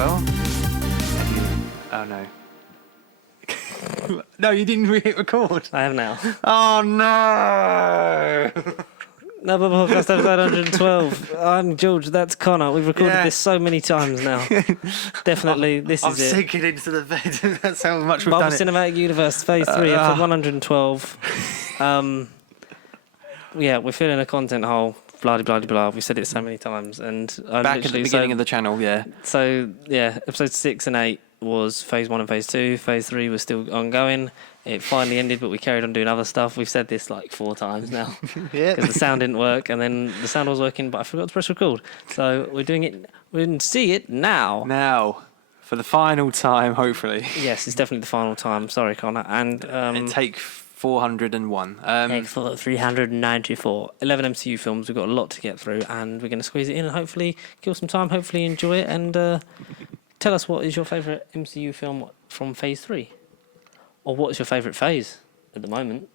well. Oh no. No, you didn't hit record. I have now. Oh no! Another podcast episode 112. I'm George, that's Connor. We've recorded this so many times now. Definitely, this I'm is it. sinking into the bed. That's how much we've Marvel done it. Cinematic Universe Phase 3, episode 112. Yeah, we're filling a content hole. Blah, blah, blah, blah. We've said it so many times. And Back at the beginning of the channel, yeah. So, yeah, episode 6 and 8 was Phase 1 and Phase 2. Phase 3 was still ongoing. It finally ended, but we carried on doing other stuff. We've said this like 4 times now. Yeah. Because the sound didn't work, and then the sound was working, but I forgot to press record. So we're doing it. We can see it now. Now, for the final time, hopefully. Yes, it's definitely the final time. Sorry, Connor. And take 401. take 394. 11 MCU films. We've got a lot to get through, and we're going to squeeze it in and hopefully kill some time, hopefully enjoy it, and tell us what is your favourite MCU film from Phase 3? Or what is your favourite phase at the moment?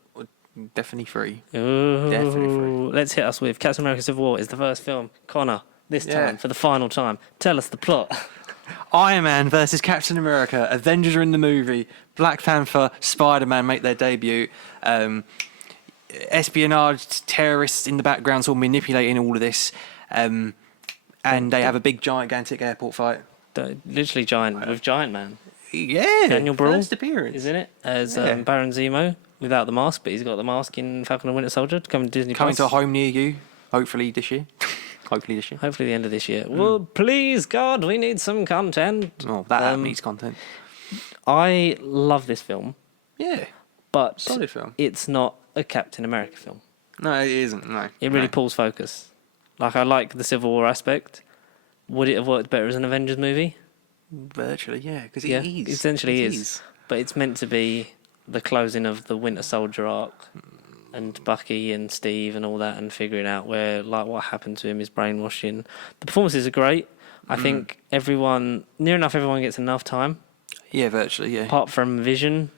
Definitely free. Ooh, Definitely free. Let's hit us with Captain America Civil War is the first film. Connor, this time, for the final time, tell us the plot. Iron Man versus Captain America. Avengers are in the movie. Black Panther, Spider-Man make their debut. Espionage, terrorists in the background sort of manipulating all of this. And they have a big, gigantic airport fight. Literally giant, with Giant Man. Yeah, Daniel Brühl, first appearance. isn't it? As Baron Zemo, without the mask, but he's got the mask in Falcon and Winter Soldier, coming to Disney+. Coming to a home near you, hopefully this year. Hopefully the end of this year. Well, please, God, we need some content. Oh, that needs content. I love this film. Yeah, but solid film. It's not a Captain America film. No, it isn't, no. It really pulls focus. Like, I like the Civil War aspect. Would it have worked better as an Avengers movie? Virtually, yeah, because it essentially is. But it's meant to be the closing of the Winter Soldier arc, and Bucky and Steve and all that, and figuring out where, like, what happened to him, his brainwashing. The performances are great. I think near enough everyone gets enough time. Yeah, virtually, yeah. Apart from Vision.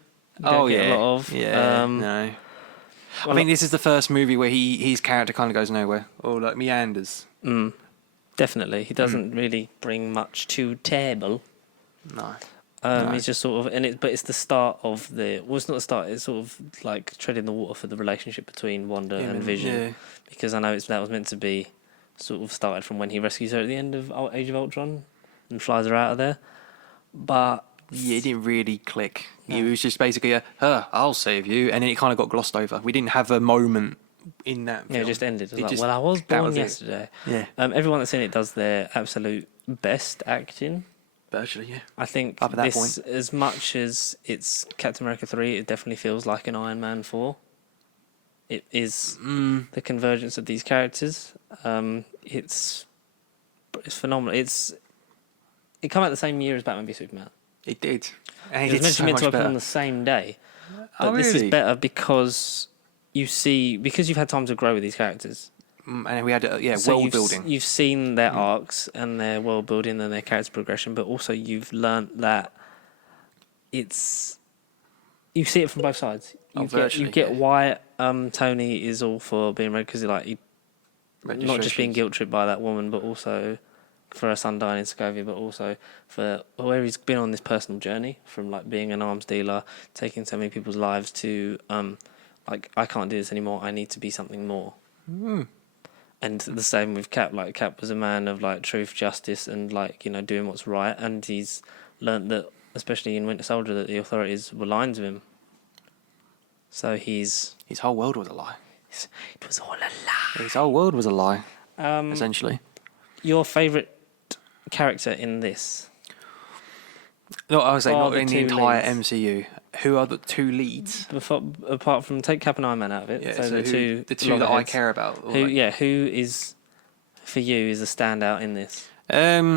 A lot of. No. I think this is the first movie where his character kind of goes nowhere, or like meanders. Definitely, he doesn't really bring much to table. No. He's just sort of, but it's the start of it's not the start. It's sort of like treading the water for the relationship between Wanda and Vision, because I know that was meant to be sort of started from when he rescues her at the end of Age of Ultron and flies her out of there. But yeah, it didn't really click. No. It was just basically I'll save you, and then it kind of got glossed over. We didn't have a moment in that film. Yeah, it just ended. I was born yesterday. Yeah. Everyone that's in it does their absolute best acting. Virtually, yeah. I think up at that point, as much as it's Captain America 3, it definitely feels like an Iron Man 4. It is the convergence of these characters. It's phenomenal. It came out the same year as Batman v Superman. It did. And it was meant to open on the same day. But this is better because because you've had time to grow with these characters. And we had world building. You've seen their arcs and their world building and their character progression, but also you've learnt that you see it from both sides. You get why Tony is all for being red, because he not just being guilt tripped by that woman, but also for her son dying in Sokovia, but also for where he's been on this personal journey from like being an arms dealer, taking so many people's lives to I can't do this anymore. I need to be something more. And the same with Cap. Like, Cap was a man of like truth, justice, and doing what's right. And he's learnt that, especially in Winter Soldier, that the authorities were lying to him. So his whole world was a lie. It was all a lie. His whole world was a lie. Essentially. Your favourite character in this? No, I would say not in the entire MCU. Who are the two leads? Apart from, take Cap and Iron Man out of it. Yeah, so the two that I care about. Who is, for you, is a standout in this? I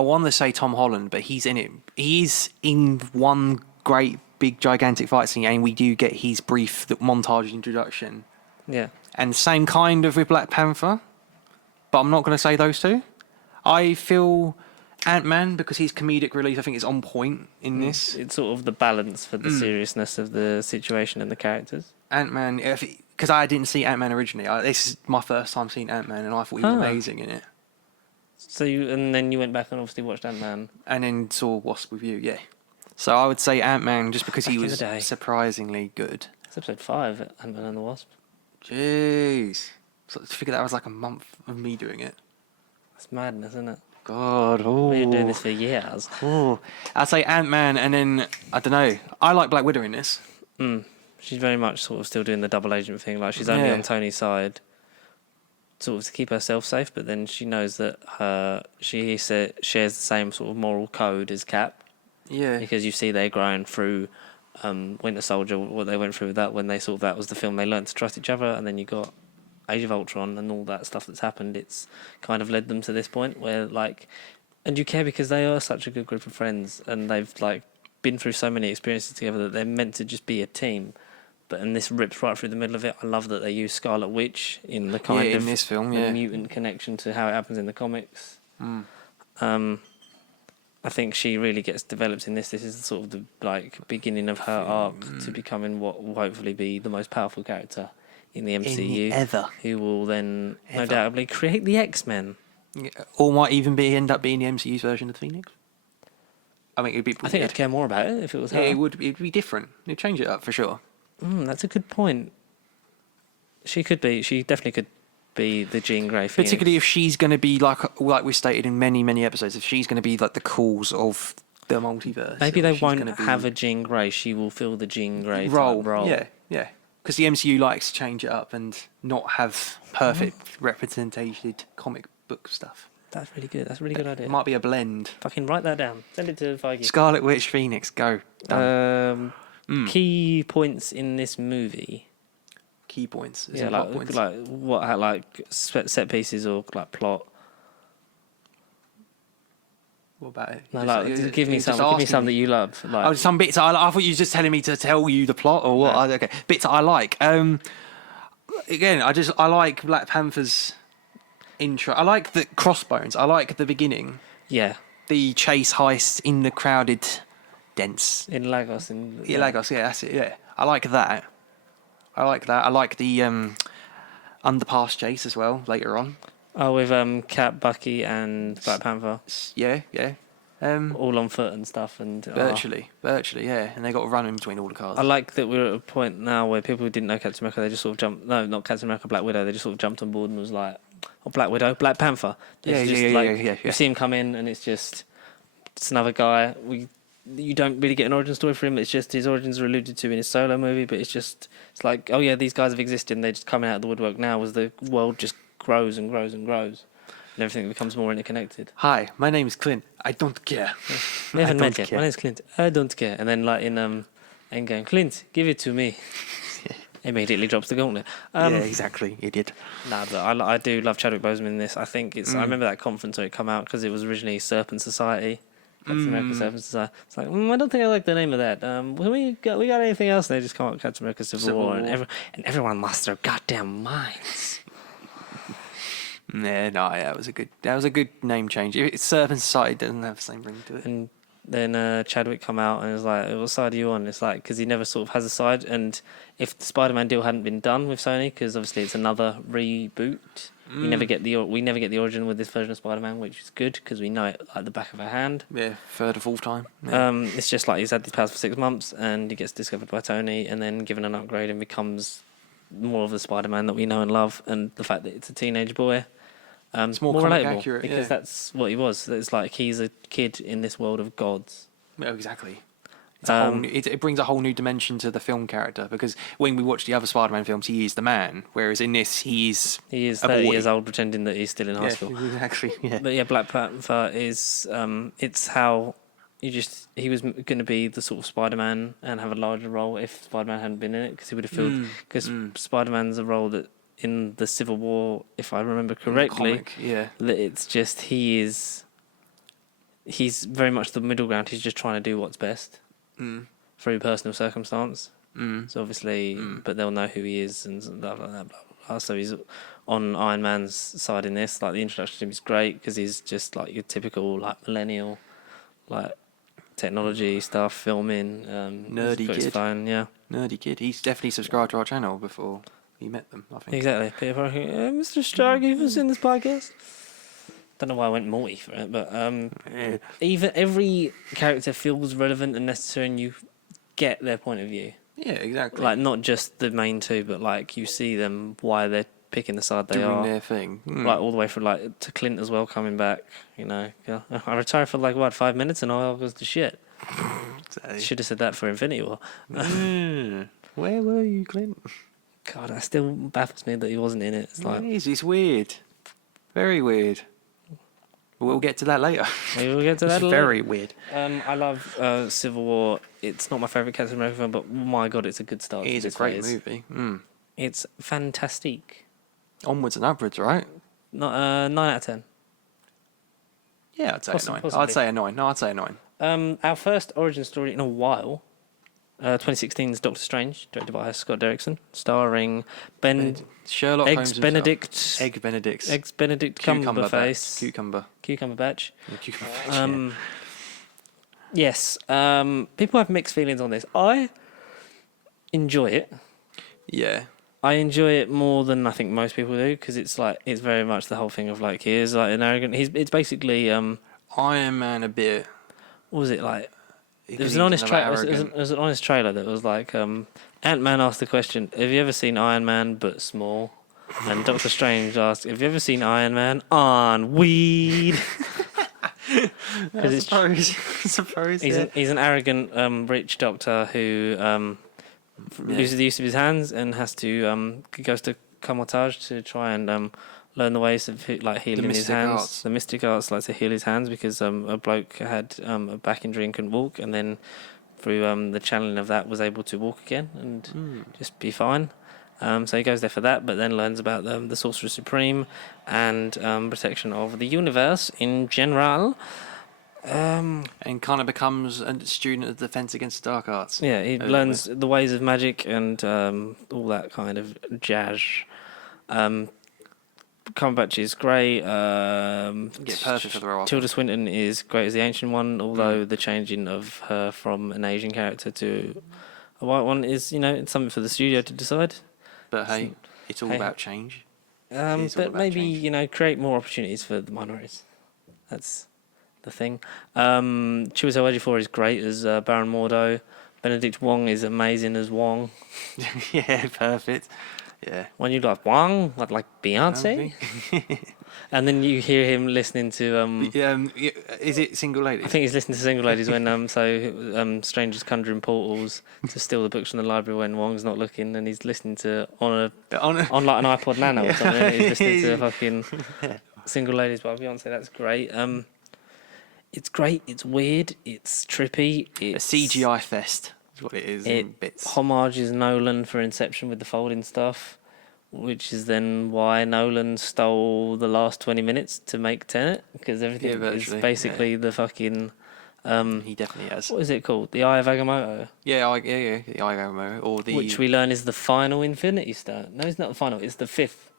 want to say Tom Holland, but he's in it. He's in one great, big, gigantic fight scene, and we do get his brief montage introduction. Yeah. And same kind of with Black Panther, but I'm not going to say those two. I feel Ant-Man, because his comedic relief, I think, is on point in this. It's sort of the balance for the seriousness of the situation and the characters. Ant-Man, because I didn't see Ant-Man originally. This is my first time seeing Ant-Man, and I thought he was amazing in it. And then you went back and obviously watched Ant-Man. And then saw Wasp with you, yeah. So I would say Ant-Man, just because he Back in was the day. surprisingly good. It's episode 5, Ant-Man and the Wasp. Jeez. So to figure that was like a month of me doing it. That's madness, isn't it? God, oh. We've been doing this for years. Oh. I'd say Ant-Man, and then, I don't know, I like Black Widow in this. She's very much sort of still doing the double agent thing. Like, she's only on Tony's side, sort of to keep herself safe, but then she knows that she shares the same sort of moral code as Cap. Yeah. Because you see they're growing through Winter Soldier, what they went through with that, when they sort of, that was the film they learned to trust each other, and then you got Age of Ultron and all that stuff that's happened. It's kind of led them to this point where, like, and you care because they are such a good group of friends, and they've, like, been through so many experiences together that they're meant to just be a team. But and this rips right through the middle of it. I love that they use Scarlet Witch in the kind of in this film, the mutant connection to how it happens in the comics. I think she really gets developed in this. This is sort of the, like, beginning of her arc to becoming what will hopefully be the most powerful character in the MCU ever. Who will then no doubtably create the X-Men. Yeah, or might even end up being the MCU's version of the Phoenix. I think it'd be. I think I'd care more about it if it was her. Yeah, it'd be different. It'd change it up for sure. That's a good point. She definitely could be the Jean Grey Phoenix. Particularly if she's going to be, like we stated in many, many episodes, if she's going to be like the cause of the multiverse. Maybe they won't have a Jean Grey. She will fill the Jean Grey role. role. Yeah. Because the MCU likes to change it up and not have perfect represented comic book stuff. That's really good. That's a really good idea. It might be a blend. Fucking write that down. Send it to Feige. Scarlet Witch, Phoenix, go. Done. Key points in this movie. Key points. Like set pieces or like plot. What about it? No, give me some that you love. Like. Oh, some bits. I thought you were just telling me to tell you the plot or what. No. Okay, bits I like. Again, I like Black Panther's intro. I like the crossbones. I like the beginning. Yeah. The chase heist in the crowded, dense. In Lagos. Lagos. Yeah, that's it. Yeah, I like that. I like the underpass chase as well later on. Oh, with Cap, Bucky, and Black Panther. Yeah. All on foot and stuff, and virtually, yeah. And they got to run in between all the cars. I like that we're at a point now where people who didn't know Captain America, they just sort of jumped. No, not Captain America, Black Widow. They just sort of jumped on board and was like, "Oh, Black Widow, Black Panther." Yeah. You see him come in, and it's another guy. You don't really get an origin story for him. It's just his origins are alluded to in his solo movie, but it's like, oh yeah, these guys have existed, and they're just coming out of the woodwork now as the world just grows and grows and grows, and everything becomes more interconnected. Hi, my name is Clint. I don't care. We haven't met yet. My name is Clint. I don't care. And then, like in Endgame, Clint, give it to me. Immediately drops the gauntlet. Yeah, exactly. Idiot. Nah, but I do love Chadwick Boseman in this. I think it's. I remember that conference where it came out because it was originally Serpent Society. Captain America Serpent Society. It's like, I don't think I like the name of that. We got anything else? And they just come up with Captain America Civil War. And everyone lost their goddamn minds. Yeah, that was a good name change. It's Serpent Society doesn't have the same ring to it. And then Chadwick come out and was like, what side are you on? It's like, because he never sort of has a side. And if the Spider-Man deal hadn't been done with Sony, because obviously it's another reboot, we never get the origin with this version of Spider-Man, which is good because we know it like the back of our hand. Yeah, third or fourth time. Yeah. It's just like he's had these powers for 6 months and he gets discovered by Tony and then given an upgrade and becomes more of the Spider-Man that we know and love. And the fact that it's a teenage boy, it's more relatable accurate, because that's what he was. It's like he's a kid in this world of gods. Oh, exactly. It brings a whole new dimension to the film character because when we watch the other Spider-Man films, he is the man, whereas in this, he is 30 years old pretending that he's still in high school. Exactly. Yeah. But yeah, Black Panther is it's how he was going to be the sort of Spider-Man and have a larger role if Spider-Man hadn't been in it because he would have filled because Spider-Man's a role that in the Civil War, if I remember correctly, that it's just he's very much the middle ground. He's just trying to do what's best. Through personal circumstance. So obviously, but they'll know who he is and blah, blah, blah, blah, blah. So he's on Iron Man's side in this. Like the introduction to him is great because he's just like your typical like millennial, like technology stuff, filming. Nerdy kid. His phone, yeah. Nerdy kid. He's definitely subscribed to our channel before we met them, I think. Exactly. People are like, Mr. Stark, have you seen this podcast? don't know why I went Morty for it, but Yeah. even every character feels relevant and necessary, and you get their point of view. Yeah, exactly. Like not just the main two, but like you see them why they're picking the side they doing are. their thing. Like all the way from like to Clint as well coming back. You know, yeah. I retired for like what 5 minutes and all goes to shit. Should have said that for Infinity War. Where were you, Clint? God, that still baffles me that he wasn't in it. It's like It's weird, very weird. We'll get to that later. maybe we'll get to that. It's very weird. I love Civil War. It's not my favorite Captain America film, but my God, it's a good start. It is a great movie. It's fantastic. Onwards and upwards, right? Not 9 out of 10. Yeah, I'd say a 9. Possibly. I'd say a 9. No, I'd say a 9. Our first origin story in a while. 2016's Doctor Strange, directed by Scott Derrickson, starring Sherlock Holmes himself. Benedict, Egg Benedict. Eggs Benedict Cumberface, Cucumber. Cumberbatch. Yes. People have mixed feelings on this. I enjoy it. Yeah. I enjoy it more than I think most people do because it's very much the whole thing of like here's like an arrogant. It's basically Iron Man a bit. What was it like? There was an honest trailer. There was an honest trailer that was like Ant-Man asked the question, "Have you ever seen Iron Man but small?" And Doctor Strange asked, "Have you ever seen Iron Man on weed?" I suppose he's an arrogant rich doctor who loses the use of his hands and has to goes to Camotage to try and learn the ways of like healing his hands, the mystic arts, like to heal his hands because a bloke had a back injury and couldn't walk, and then through the channeling of that was able to walk again and just be fine. So he goes there for that, but then learns about the Sorcerer Supreme and protection of the universe in general. And kind of becomes a student of Defense Against the Dark Arts. Yeah, he learns the ways of magic and all that kind of jazz. Cumberbatch is great. Perfect for the role. Tilda Swinton is great as the Ancient One, although the changing of her from an Asian character to a white one is, it's something for the studio to decide. But hey, it's all about change. But maybe, create more opportunities for the minorities. That's the thing. Chiwetel Ejiofor is great as Baron Mordo. Benedict Wong is amazing as Wong. Yeah, perfect. Yeah. When you like Wong, like Beyonce, and then you hear him listening to is it Single Ladies? I think he's listening to Single Ladies when strangers conjuring portals to steal the books from the library when Wong's not looking, and he's listening to on like an iPod Nano or something. He's listening to fucking Single Ladies by Beyonce. That's great. It's great. It's weird. It's trippy. It's a CGI fest. Is what it is in bits. Homages Nolan for Inception with the folding stuff, which is then why Nolan stole the last 20 minutes to make Tenet, because everything is basically the fucking... he definitely has. What is it called? The Eye of Agamotto? Yeah, the Eye of Agamotto. Or which we learn is the final Infinity Stone. No, it's not the final, it's the fifth.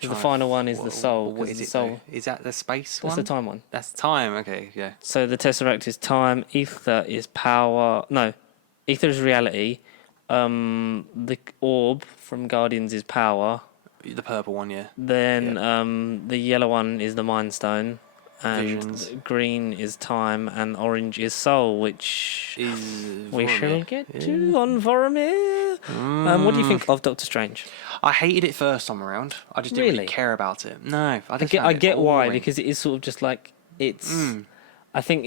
The final one is the soul. What is the it? Soul. Is that the space one? That's the time one. That's time, okay, yeah. So the Tesseract is time, Ether is power... No. Ether is reality. The orb from Guardians is power. The purple one, yeah. Then the yellow one is the Mind Stone. And Visions. Green is time. And orange is soul, which is we shall get to on Voromir. What do you think of Doctor Strange? I hated it first time around. I just didn't really care about it. No, I get why, because it is sort of just like it's. I think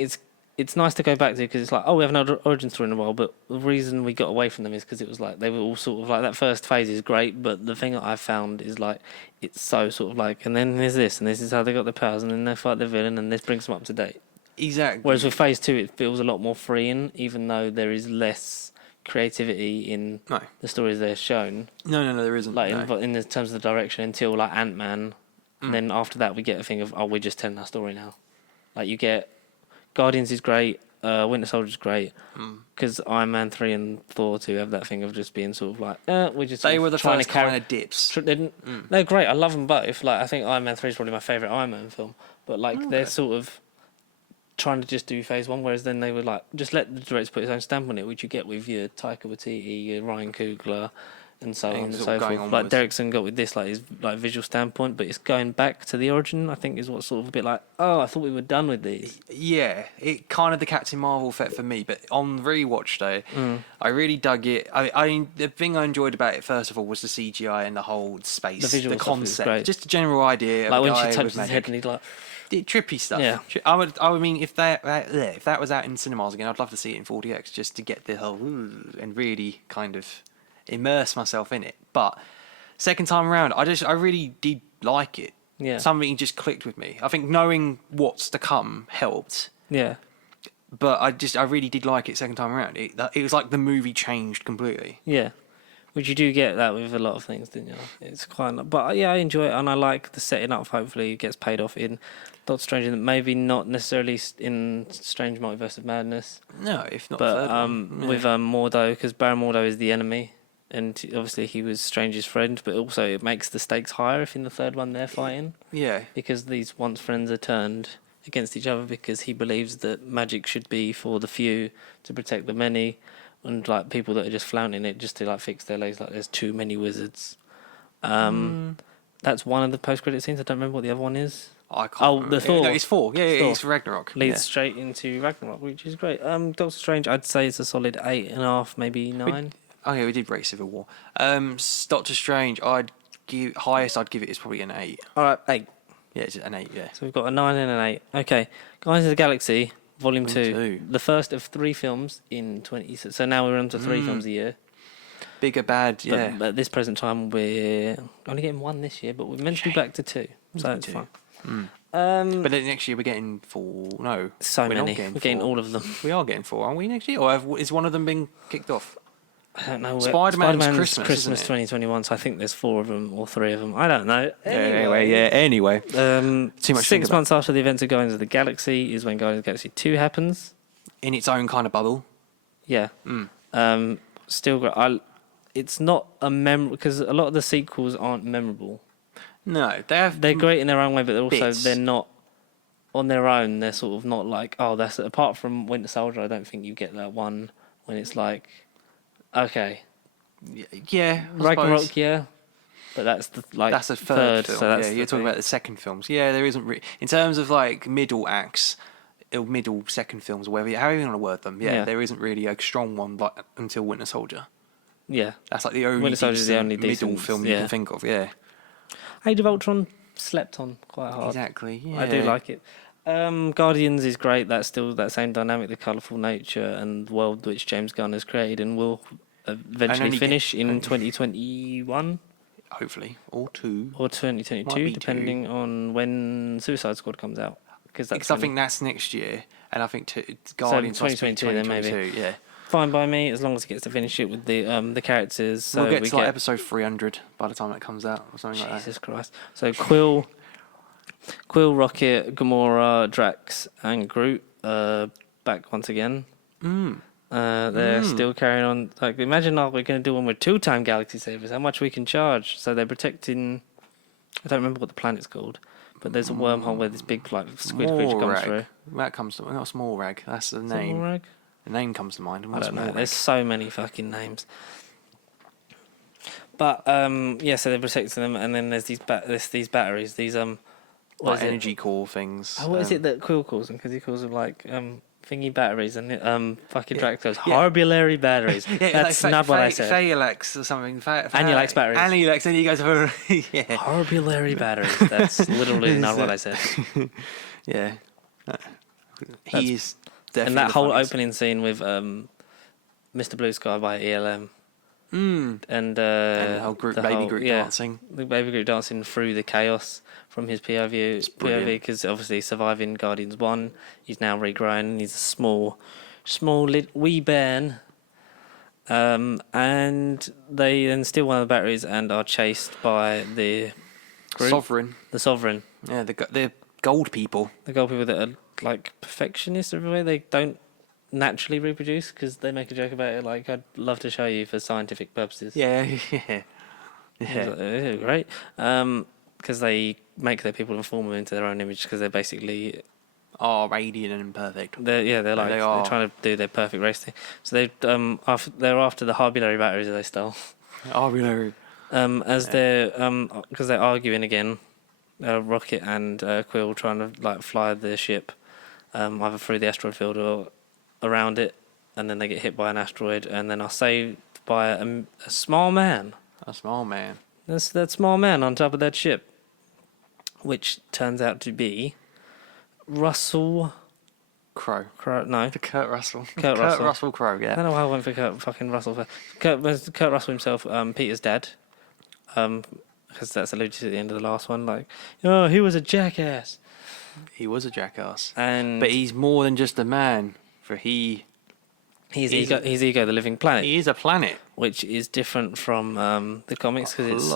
it's nice to go back to because it's like, we have an origin story in a while, but the reason we got away from them is because it was like they were all sort of like that first phase is great, but the thing that I found is like it's so sort of like, and then there's this, and this is how they got their powers, and then they fight the villain, and this brings them up to date. Exactly. Whereas with phase 2, it feels a lot more freeing, even though there is less creativity in the stories they're shown. No, there isn't. Like in the terms of the direction until like Ant-Man, and then after that we get a thing of we're just telling our story now. Like you get. Guardians is great. Winter Soldier is great because Iron Man 3 and Thor 2 have that thing of just being sort of like we're just. They were the first kind of dips. They're great. I love them both. Like I think Iron Man 3 is probably my favourite Iron Man film. But like they're sort of trying to just do phase 1, whereas then they would like just let the director put his own stamp on it, which you get with your Taika Waititi, your Ryan Coogler, and so on and sort so of going forth. Like onwards. Derrickson got with this, like his like visual standpoint, but it's going back to the origin. I think is what's sort of a bit like, oh, I thought we were done with these. Yeah, it kind of the Captain Marvel effect for me, but on rewatch though, I really dug it. The thing I enjoyed about it first of all was the CGI and the whole space, The visual the stuff was concept, great. just a general idea. Like of a when she guy touches with his magic. head and he's like, Trippy stuff. Yeah. I would mean if that was out in cinemas again, I'd love to see it in 4DX just to get the whole and really kind of immerse myself in it. But second time around, I really did like it. yeah, Something just clicked with me. I think knowing what's to come helped. yeah. But I really did like it second time around. It was like the movie changed completely. Yeah, which you do get that with a lot of things, didn't you? It's quite, but yeah, I enjoy it, and I like the setting up. Hopefully, it gets paid off in Doctor Strange, and maybe not necessarily in Strange Multiverse of Madness, No, if not but the third one. Yeah. with Mordo, because Baron Mordo is the enemy, and obviously he was Strange's friend, but also it makes the stakes higher if in the third one they're fighting, Yeah. because these once friends are turned against each other because he believes that magic should be for the few to protect the many, and like people that are just flaunting it just to like fix their legs, like there's too many wizards. That's one of the post-credit scenes. I don't remember what the other one is. I can't. Oh, remember. the Thor. No, it's Thor. Yeah, Thor. it's Ragnarok. Leads Yeah. straight into Ragnarok, which is great. Doctor Strange, I'd say it's a solid 8.5, maybe 9. Oh yeah, we did rate Civil War. Doctor Strange, I'd give it is probably an 8. All right, 8. Yeah, it's an 8. Yeah. So we've got a 9 and an 8. Okay, Guardians of the Galaxy, Volume 2. Volume 2. The first of 3 films in 20... So now we're on to 3 films a year. Bigger bad. Yeah. But at this present time, we're only getting 1 this year, but we're meant to be back to 2. So it's 2. fine. But then next year we're getting 4. No. So we're not many. We're getting 4. all of them. We are getting 4, aren't we, next year? Or is one of them being kicked off? I don't know. Spider-Man's Christmas Christmas, isn't it? 2021, so I think there's 4 of them or 3 of them. I don't know. Anyway. Too much 6 months after the events of Guardians of the Galaxy is when Guardians of the Galaxy 2 happens. In its own kind of bubble. Yeah. Still great. It's not a because a lot of the sequels aren't memorable. No, they're great in their own way, but bits. they're not on their own. They're sort of not like, oh, that's apart from Winter Soldier. I don't think you get that one when it's like, okay, Yeah, I Ragnarok, suppose. yeah, but that's That's the third film. So that's You're talking about the second films. Yeah, there isn't in terms of like middle acts, or middle second films, or whatever, however you want to word them. Yeah, there isn't really a strong one like until Winter Soldier. Yeah, That's like the only Winter Soldier's the only middle decent, film you can think of. Yeah, Age of Ultron slept on quite hard. exactly. Yeah. I do like it. Guardians is great. That's still that same dynamic, the colourful nature and world which James Gunn has created and will eventually only finish in 2021 hopefully, or 2. or Might 2022, be depending on when Suicide Squad comes out. Because I think that's next year, and I think Guardians must be 2022 then maybe. 2022. Yeah, fine by me as long as it gets to finish it with the characters. So we'll get we to like episode 300 by the time that comes out, or something like that. Jesus Christ. So Quill, Rocket, Gamora, Drax, and Groot back once again. They're still carrying on. Like, imagine we're going to do one with 2-time Galaxy Savers. How much we can charge? So they're protecting. I don't remember what the planet's called, but there's a wormhole where this big like squid creature comes through. That comes to not Small Rag. That's the Is it name. Morag? The name comes to mind. I don't know. Rag? There's so many fucking names. But yeah, so they're protecting them, and then there's these batteries. These what like is it? energy core things. Oh, what is it that Quill calls them? Because he calls them like thingy batteries, and fucking Drax goes Yeah. Harbulary batteries. That's not what I said. Phaelax or something. Anulax batteries. Anulax, and he goes, yeah. Harbulary batteries. That's literally not what I said. Yeah. He is definitely. And that the whole funniest. opening scene with Mr. Blue Sky by ELM. And And the whole baby group dancing. The baby group dancing through the chaos from his POV because obviously surviving Guardians 1, he's now regrown and he's a small wee bairn. And they then steal one of the batteries and are chased by the group. The Sovereign. Yeah, the gold people. The gold people that are like perfectionists everywhere. They don't naturally reproduce because they make a joke about it like, I'd love to show you for scientific purposes. Yeah. Yeah. Great. Because they make their people and form them into their own image because they're basically radiant and imperfect. they're They they're are. trying to do their perfect race thing. So they're after the Harbulary batteries that they stole. As they're because they're arguing again, Rocket and Quill trying to like fly the ship either through the asteroid field or around it, and then they get hit by an asteroid, and then are saved by a small man. A small man. That's that small man on top of that ship, which turns out to be Russell Crowe. No. The Kurt Russell. Kurt Russell Crowe, I yeah. don't know why I went for Kurt fucking Russell. Kurt Russell himself, Peter's dad. Because that's alluded to at the end of the last one. Like, oh, he was a jackass. He was a jackass. But he's more than just a man, for he's Ego, the living planet. He is a planet. Which is different from the comics, because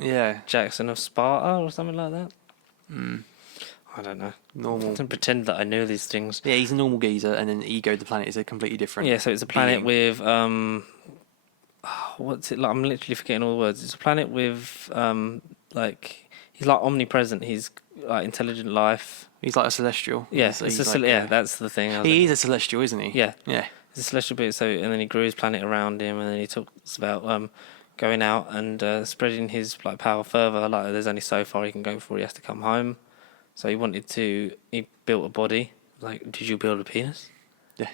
it's Jackson of Sparta or something like that. I don't know. Normal. I don't pretend that I know these things. Yeah, he's a normal geezer, and then Ego, the planet, is a completely different. Yeah, so it's a planet with what's it like? I'm literally forgetting all the words. It's a planet with like he's like omnipresent. He's like intelligent life. He's like a celestial. Yeah, that's the thing. He is a celestial, isn't he? Yeah, yeah. He's a celestial bit. So and then he grew his planet around him, and then he talks about going out and spreading his like power further. Like there's only so far he can go before he has to come home. So he built a body. Like, did you build a penis? Yeah,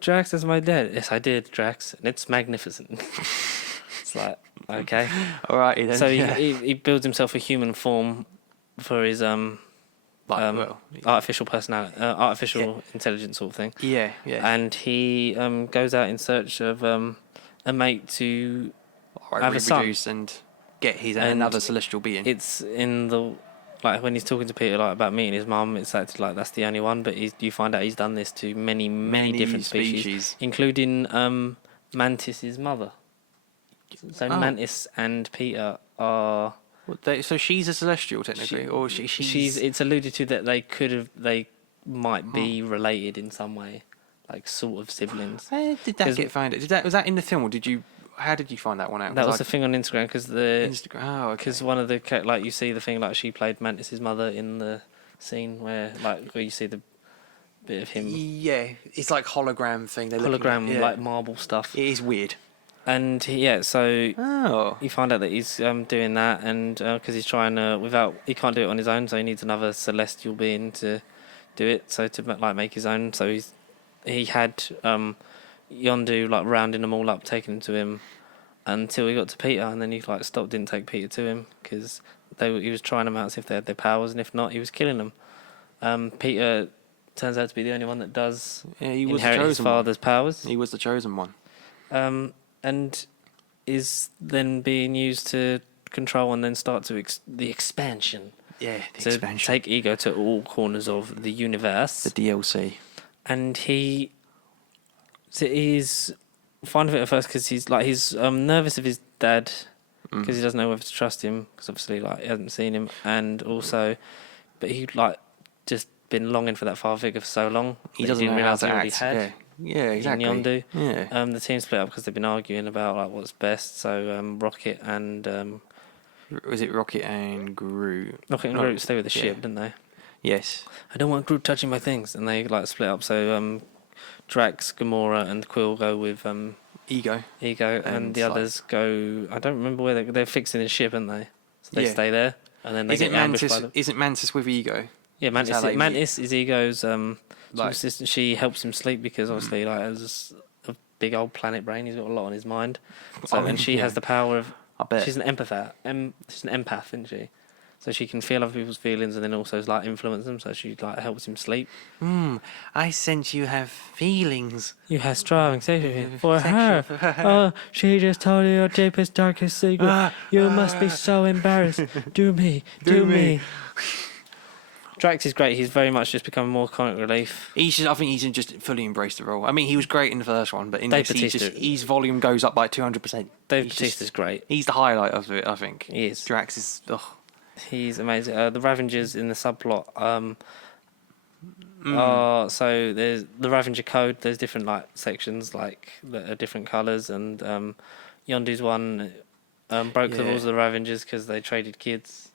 Drax, that's my dad. Yes, I did, Drax, and it's magnificent. It's like, okay. All right, then. So he builds himself a human form for his artificial personality, artificial intelligence sort of thing. Yeah, yeah. And he goes out in search of a mate to have a son and get another celestial being. It's in the like when he's talking to Peter like about meeting his mum, it's actually like that's the only one. But you find out he's done this to many different species, including Mantis's mother. So Mantis and Peter are. So she's a celestial technically, or she's. It's alluded to that they might be related in some way, like sort of siblings. How did that get found? Was that in the film, or did you? How did you find that one out? That was the thing on Instagram because because one of the like you see the thing like she played Mantis's mother in the scene where you see the bit of him. Yeah, it's like hologram thing. Like marble stuff. It is weird. And so you find out that he's doing that, and because he's trying he can't do it on his own, so he needs another celestial being to do it. So to like make his own, so he had Yondu like rounding them all up, taking them to him until he got to Peter, and then he like stopped, didn't take Peter to him because he was trying them out, see if they had their powers, and if not, he was killing them. Peter turns out to be the only one that does inherit his father's powers. He was the chosen one. And is then being used to control and then start to the expansion. Yeah, expansion. Take Ego to all corners of the universe. The DLC. And he's fine with it at first because he's nervous of his dad because he doesn't know whether to trust him because obviously like he hasn't seen him, and also, but he like just been longing for that father figure for so long. He doesn't know how to act. Yeah, exactly. Yondu. Yeah. The team split up because they've been arguing about like what's best. So Rocket and was it Rocket and Groot? Rocket and Groot stay with the ship, didn't they? Yes. I don't want Groot touching my things, and they like split up. So Drax, Gamora, and Quill go with Ego, and the others go. I don't remember where they're fixing his ship, aren't they? So they stay there, and then they get ambushed by them. Isn't Mantis with Ego? Yeah, Mantis is Ego's assistant. She helps him sleep because obviously, like, as a big old planet brain, he's got a lot on his mind. So, and she has the power of. I bet she's an empath. She's an empath, isn't she? So she can feel other people's feelings and then also like influence them. So she like helps him sleep. I sense you have feelings. You have strong sympathy for her. Oh, she just told you your deepest, darkest secret. You must be so embarrassed. Do me. Drax is great. He's very much just become more comic relief. I think he's just fully embraced the role. I mean, he was great in the first one, but in this, his volume goes up by 200%. Dave Bautista's great. He's the highlight of it, I think. He is. Drax is. He's amazing. The Ravengers in the subplot. So there's the Ravenger code. There's different like sections like that are different colours, and Yondu's one broke the rules of the Ravengers because they traded kids,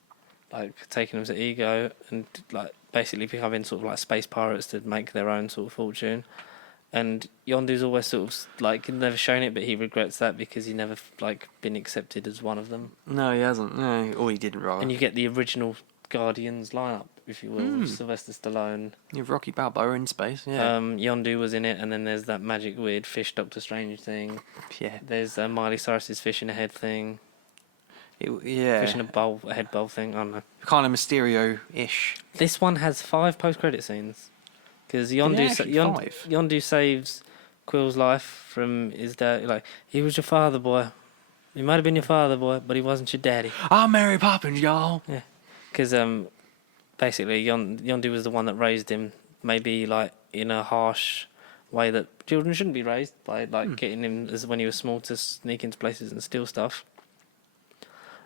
like taking them to Ego and like basically becoming sort of like space pirates to make their own sort of fortune. And Yondu's always sort of like never shown it, but he regrets that because he never like been accepted as one of them. No, he hasn't. No, or he didn't rather. And you get the original Guardians lineup, if you will, with Sylvester Stallone. You have Rocky Balboa in space. Yeah. Yondu was in it, and then there's that magic weird fish Doctor Strange thing. Yeah. There's Miley Cyrus's fish in a head thing. Yeah. Fish in a head bowl thing. I don't know. Kind of Mysterio-ish. This one has 5 post-credit scenes. Because Yondu saves Quill's life from his dad. Like, he was your father, boy. He might have been your father, boy, but he wasn't your daddy. I'm Mary Poppins, y'all. Yeah. Because basically, Yondu was the one that raised him, maybe like in a harsh way that children shouldn't be raised, by like getting him as when he was small to sneak into places and steal stuff.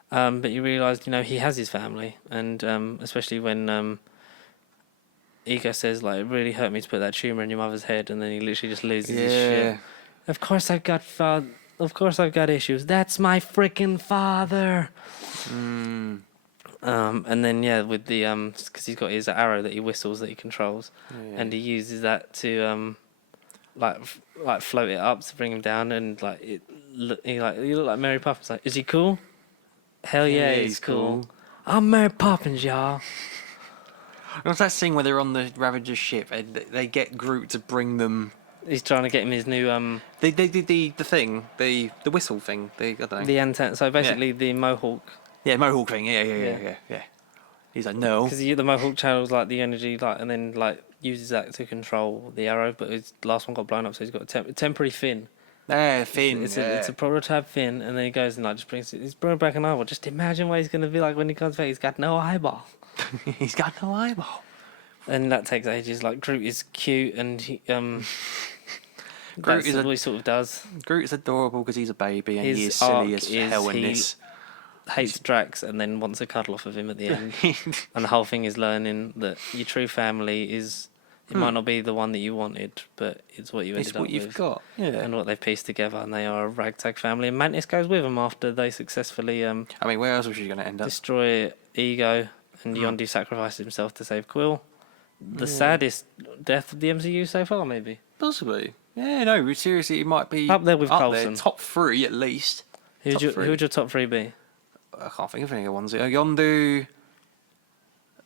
But you realised, he has his family, and especially when Ego says, like, it really hurt me to put that tumour in your mother's head, and then he literally just loses his shit. Of course I've got issues. That's my freaking father. And then with the because he's got his arrow that he whistles that he controls, and he uses that to like float it up to bring him down, and like he look like Mary Poppins. Like, is he cool? Hell yeah, he's cool. I'm Mary Poppins, y'all. What's that scene where they're on the Ravager's ship and they get Groot to bring them? He's trying to get him his new the thing, the whistle thing. I don't know. The antenna. So basically, the Mohawk. Yeah, Mohawk thing. Yeah. He's like, no. Because the Mohawk channels like the energy, like, and then like uses that to control the arrow. But his last one got blown up, so he's got a temporary fin. Fin. It's a prototype fin, and then he goes and like just brings it. He's brought back an eyeball. Just imagine what he's gonna be like when he comes back. He's got no eyeball. He's got no eyeball. And that takes ages. Like, Groot is cute, and he Groot is what he sort of does. Groot is adorable because he's a baby and His he is silly as arc hell is in this. Hates Drax and then wants a cuddle off of him at the end. And the whole thing is learning that your true family is. It might not be the one that you wanted, but it's what you ended up with. It's what you've got, yeah. And what they've pieced together, and they are a ragtag family. And Mantis goes with them after they successfully where else was she going to end up? Destroy Ego, and Yondu sacrifices himself to save Quill. The saddest death of the MCU so far, maybe. Possibly. Yeah, no, seriously, it might be... Up there with Coulson. Top 3, at least. Who would your top 3 be? I can't think of any other ones. Yondu,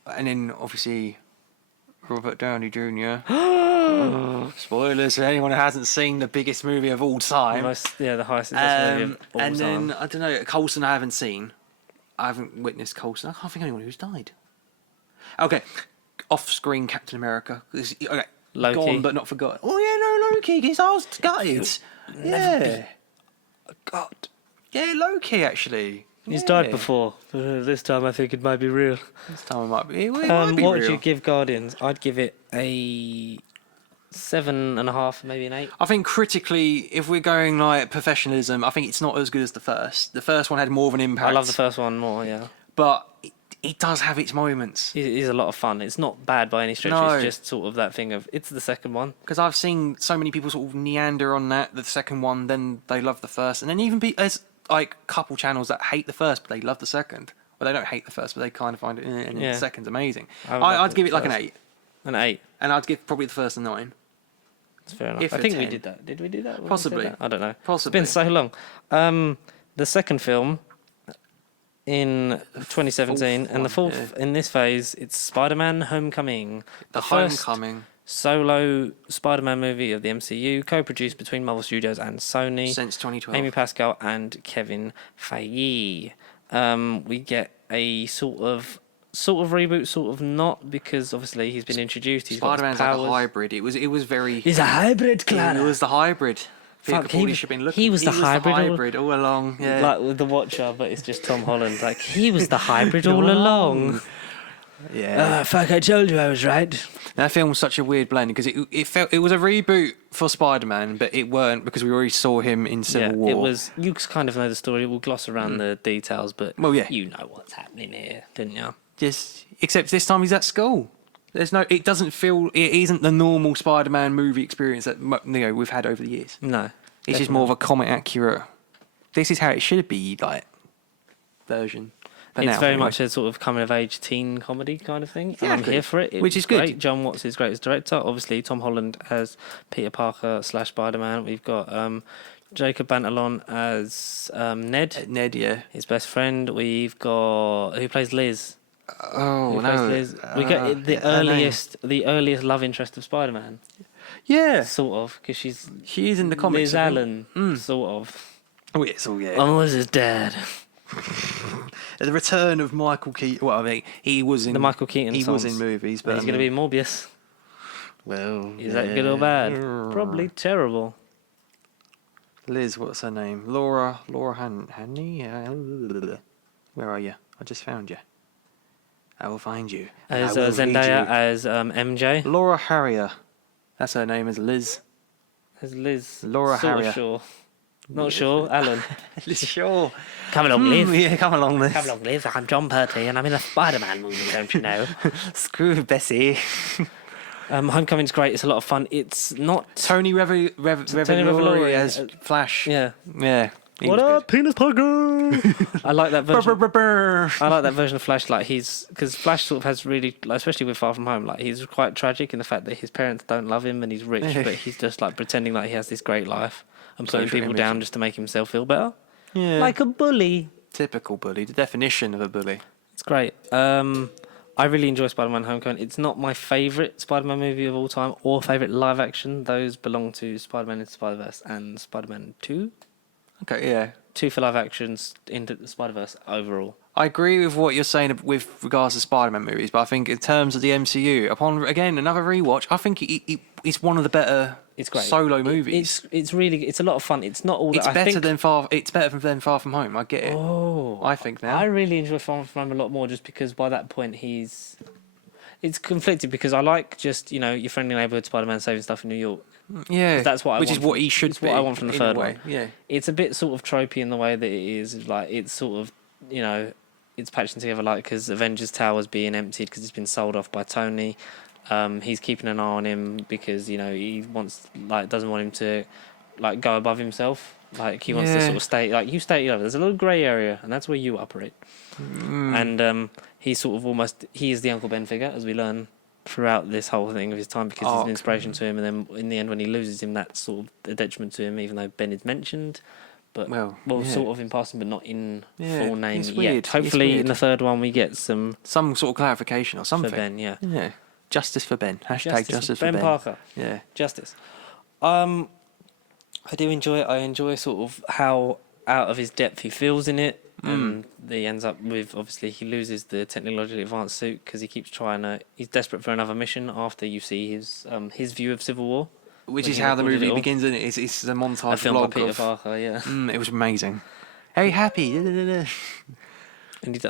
and then, obviously... Robert Downey Jr. Spoilers for anyone who hasn't seen the biggest movie of all time. The highest movie of all time. And then, I don't know, Coulson I haven't seen. I haven't witnessed Coulson. I can't think of anyone who's died. Okay, off-screen Captain America. Okay, Loki. Gone but not forgotten. Oh yeah, no, Loki, his eyes gutted. Yeah. God. Yeah, Loki, actually. He's died before. This time I think it might be real. This time it might be. What would you give Guardians? I'd give it a 7.5, maybe an 8. I think critically, if we're going like professionalism, I think it's not as good as the first. The first one had more of an impact. I love the first one more, yeah. But it does have its moments. It is a lot of fun. It's not bad by any stretch. No. It's just sort of that thing of, it's the second one. Because I've seen so many people sort of neander on the second one, then they love the first. And then even there's like couple channels that hate the first, but they love the second. Well, they don't hate the first, but they kind of find it, and the second's amazing. I'd give it like an 8. An 8. And I'd give probably the first a 9. That's fair enough. I think we did that. Did we do that? Possibly. I don't know. Possibly. It's been so long. The second film in 2017, and the fourth in this phase, it's Spider-Man: Homecoming. The Homecoming. Solo Spider-Man movie of the MCU, co-produced between Marvel Studios and Sony. Since 2012. Amy Pascal and Kevin Feige. We get a sort of reboot, sort of not, because obviously he's been introduced. Spider-Man's like a hybrid. It was very. He's a hybrid, Clara. It was the hybrid. Fuck, he was the hybrid all along. Yeah. Like with the Watcher, but it's just Tom Holland. Like, he was the hybrid all along. Yeah. Fuck, I told you I was right. That film was such a weird blend because it was a reboot for Spider-Man, but it weren't because we already saw him in Civil War. It was. You kind of know the story. We'll gloss around the details, but you know what's happening here, didn't you? Just except this time he's at school. It doesn't feel. It isn't the normal Spider-Man movie experience that we've had over the years. No, it's just more of a comic accurate. This is how it should be, like version. But It's now, very anyway. much a sort of coming of age teen comedy kind of thing. And I'm Exactly. here for it. It Which was is good. great. John Watts is great as director. Obviously, Tom Holland as Peter Parker / Spider-Man. We've got Jacob Bantalon as Ned, Ned, yeah. his best friend. We've got who plays Liz. Oh Who plays no. Liz? We get the her name. earliest love interest of Spider-Man, Yeah. sort of, because she's She is in the comics. Liz I think. Allen, sort of. Oh yes, oh yeah. Oh, was his dad? The return of Michael Keaton. Well, I mean, he was in The Michael Keaton He was songs. in movies, but He's going to be Morbius. Well, Is that good or bad? Probably terrible. Liz, what's her name? Laura Haney. Where are you? I just found you. I will find you. and As I will read Zendaya, you. as MJ, Laura Harrier. That's her name. Is Liz. as Liz. Laura sort Harrier. Of sure. Not sure. Alan. Liz Shaw. Come along, Liz. Yeah, come along, Liz. Come along, Liz. I'm John Pertwee, and I'm in a Spider-Man movie. Don't you know? Screw Bessie. Homecoming's great. It's a lot of fun. It's not. Tony Revolori as Flash. Yeah. Yeah. he What was up, penis pugger? I like that good. version. Brr. I like that version of Flash. Like because Flash sort of has really, like, especially with Far From Home, like he's quite tragic in the fact that his parents don't love him and he's rich, but he's just like pretending like he has this great life and putting Social people image. down just to make himself feel better, Yeah. like a bully. Typical bully. The definition of a bully. It's great. I really enjoy Spider-Man: Homecoming. It's not my favourite Spider-Man movie of all time or favourite live action. Those belong to Spider-Man into Spider-Verse and Spider-Man 2. Okay, yeah. 2 for live actions into the Spider-Verse overall. I agree with what you're saying with regards to Spider-Man movies, but I think in terms of the MCU, upon again another rewatch, I think it's one of the better It's great. solo movies. It's really a lot of fun. It's not all that It's I better think. than Far. It's better than Far From Home. I get it. Oh, I think now. I really enjoy Far From Home a lot more, just because by that point it's conflicted, because I like just your friendly neighborhood Spider-Man saving stuff in New York. Yeah, That's what I which want is what from- he should it's be. what I want from the in a third way. one. Yeah, It's a bit sort of tropey in the way that it is. Like it's sort of it's patching together, like because Avengers Tower's being emptied because it's been sold off by Tony. He's keeping an eye on him because he wants doesn't want him to go above himself. Like he wants to Yeah. sort of stay you stay. There's a little grey area, and that's where you operate. And he's sort of he is the Uncle Ben figure, as we learn throughout this whole thing of his time, because he's an inspiration to him, and then in the end when he loses him, that's sort of a detriment to him, even though Ben is mentioned, but yeah. sort of in passing, but not in Yeah, full name it's yet. weird. Hopefully It's weird. in the third one we get some some sort of clarification or for something. Ben. Yeah, Yeah, justice for Ben. Hashtag justice for Ben. Parker. Yeah, Justice. I do enjoy it. I enjoy sort of how out of his depth he feels in it. And he ends up with, obviously, he loses the technologically advanced suit because he keeps trying to. He's desperate for another mission after you see his view of Civil War. which when is he how the recorded it movie all. begins, isn't it? It's a montage A film by vlog Peter of. Parker, yeah. It was amazing. Very happy. And he's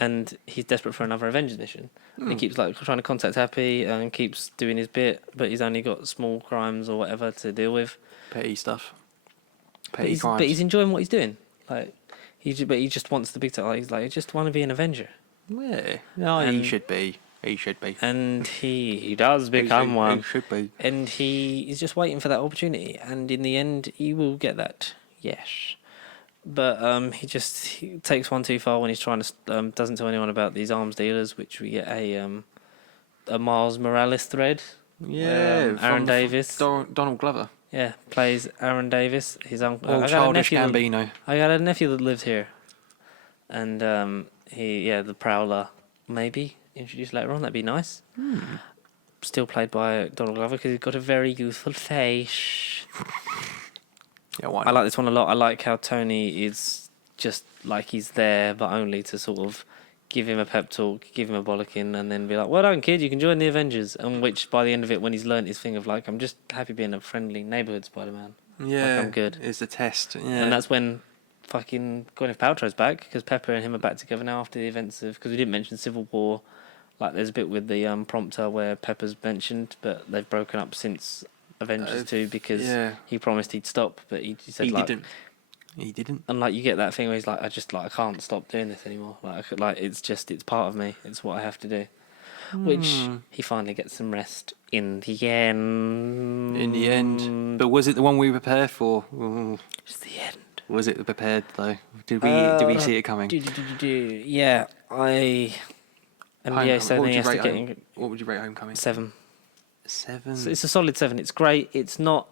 and he's desperate for another Avengers mission. And he keeps trying to contact Happy and keeps doing his bit, but he's only got small crimes or whatever to deal with. Petty stuff. But Petty crimes. he's enjoying what he's doing. He just wants the big title. He's I just want to be an Avenger. Yeah. No, he And- should be. He should be. And he does become He one. should be. And he is just waiting for that opportunity. And in the end, he will get that. Yes. But he takes one too far when he's trying to doesn't tell anyone about these arms dealers, which we get a Miles Morales thread. Yeah. Aaron Davis. Donald Glover. Yeah, plays Aaron Davis, his uncle. Or Childish Gambino. I got a nephew that lives here, and the Prowler, maybe introduced later on. That'd be nice. Still played by Donald Glover because he's got a very youthful face. Yeah, why I not? like this one a lot. I like how Tony is just like he's there, but only to sort of give him a pep talk, give him a bollocking, and then be like, "Well done, kid, you can join the Avengers." And which, by the end of it, when he's learnt his thing of I'm just happy being a friendly neighbourhood Spider-Man. Yeah. I'm good. Is the test. Yeah. And that's when fucking Gwyneth Paltrow's back, because Pepper and him are back together now after the events of, because we didn't mention Civil War. There's a bit with the prompter where Pepper's mentioned, but they've broken up since Avengers 2 because he promised he'd stop, but he said he didn't. He didn't. And you get that thing where he's I can't stop doing this anymore. It's part of me. It's what I have to do. Which he finally gets some rest in the end. In the end. But was it the one we prepared for? Ooh. It's the end. Was it prepared though? Did we see it coming? Yeah, I. NBA 7 has to get what would you rate Homecoming? 7. 7. So it's a solid 7. It's great. It's not.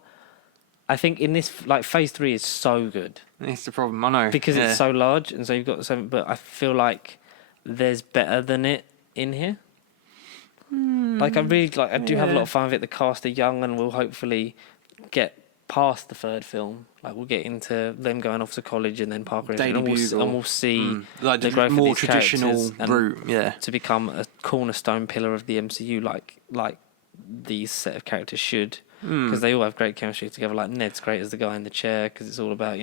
I think in this, like, Phase 3 is so good. It's the problem, I know. Because it's so large, and so you've got 7, but I feel like there's better than it in here. Like, I do have a lot of fun with it. The cast are young, and we'll hopefully get past the third film. Like, we'll get into them going off to college and then Parker and we'll see like the growth more of these traditional route, to become a cornerstone pillar of the MCU, like these set of characters should, because they all have great chemistry together. Like, Ned's great as the guy in the chair, because it's all about,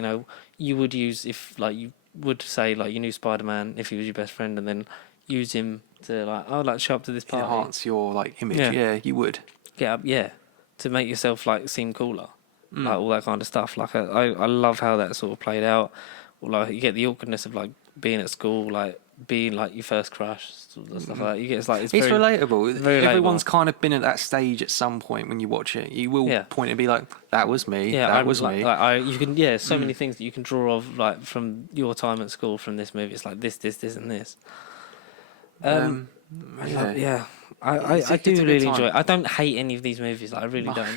you would use, if like you would say, like, you knew Spider-Man if he was your best friend, and then use him to, like, show up to this party, enhance your, like, image. Yeah, you would get up, to make yourself, like, seem cooler, like, all that kind of stuff. Like, I love how that sort of played out. Or, like, you get the awkwardness of, like, being at school, like, being, like, your first crush, stuff like that. You get, it's very relatable. Very Everyone's relatable. kind of been at that stage at some point when you watch it. You will point and be like, "That was me. That was me." You can, so many things that you can draw of, like, from your time at school from this movie. It's like this, and this. I do really enjoy it. I don't hate any of these movies. Like, I really don't.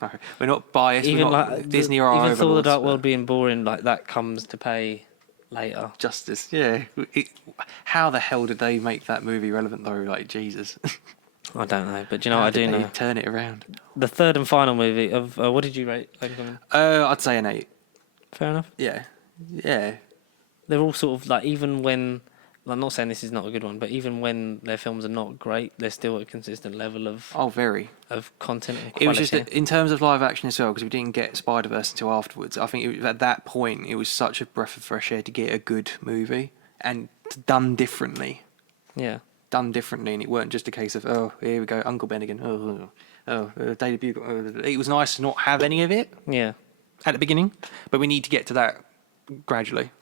No, we're not biased. Even, we're not like, Disney or even Thor: The Dark but World being boring, like, that comes to pay later. Justice, yeah. How the hell did they make that movie relevant though? Like, Jesus. I don't know, but do you know what I do know? Turn it around. The third and final movie of what did you rate? I'd say an 8. Fair enough. Yeah. They're all sort of, like, even when, I'm not saying this is not a good one, but even when their films are not great, they're still at a consistent level of very of content and quality. It was just that in terms of live action as well, because we didn't get Spider-Verse until afterwards. I think at that point it was such a breath of fresh air to get a good movie and done differently. Yeah. Done differently, and it weren't just a case of, oh, here we go, Uncle Ben again. Daily Bugle. It was nice to not have any of it. Yeah. At the beginning, but we need to get to that gradually.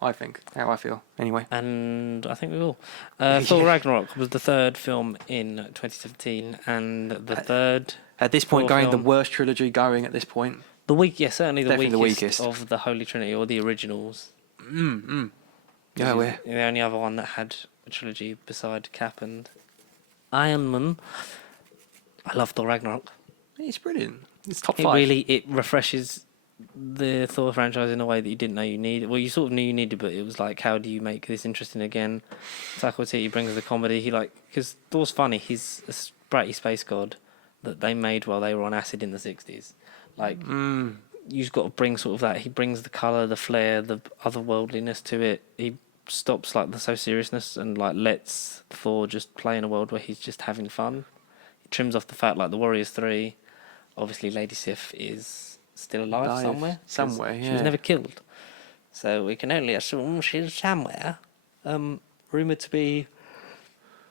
I think, how I feel, anyway. And I think we will. Thor Ragnarok was the third film in 2017, and the third... At this point, the worst trilogy going at this point. Certainly the weakest of the Holy Trinity, or the originals. Yeah, we're the only other one that had a trilogy beside Cap and Iron Man. I love Thor Ragnarok. It's brilliant. It's top 5. It refreshes the Thor franchise in a way that you didn't know you needed. Well, you sort of knew you needed, but it was like, how do you make this interesting again? Taika Waititi brings the comedy. Because Thor's funny. He's a bratty space god that they made while they were on acid in the 60s. Like, you've got to bring sort of that. He brings the colour, the flair, the otherworldliness to it. He stops, like, the seriousness and, like, lets Thor just play in a world where he's just having fun. He trims off the fact, like, the Warriors 3, obviously Lady Sif is still alive somewhere. She was never killed, so we can only assume she's somewhere. Rumoured to be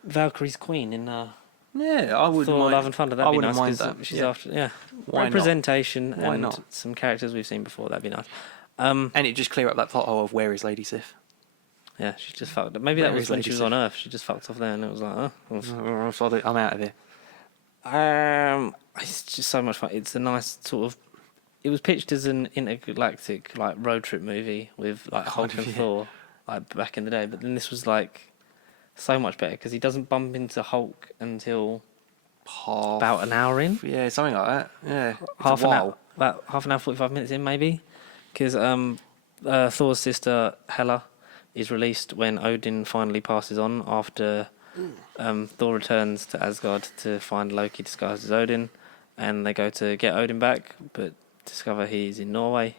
Valkyrie's queen in I wouldn't Thor: mind. Love and Thunder. That'd be nice because she's after Why representation not? Why and not? some characters we've seen before. That'd be nice. And it just clear up that plot hole of where is Lady Sif. Yeah, she just fucked up. Maybe that was when she was on Earth. She just fucked off there, and it was like, I'm out of here. It's just so much fun. It's a nice sort of. It was pitched as an intergalactic, like, road trip movie with, like, Hulk and Thor, like, back in the day. But then this was, like, so much better because he doesn't bump into Hulk until about an hour in. Yeah, something like that. Yeah, about half an hour, 45 minutes in, maybe. Because Thor's sister Hela is released when Odin finally passes on after Thor returns to Asgard to find Loki disguised as Odin, and they go to get Odin back, but discover he's in Norway.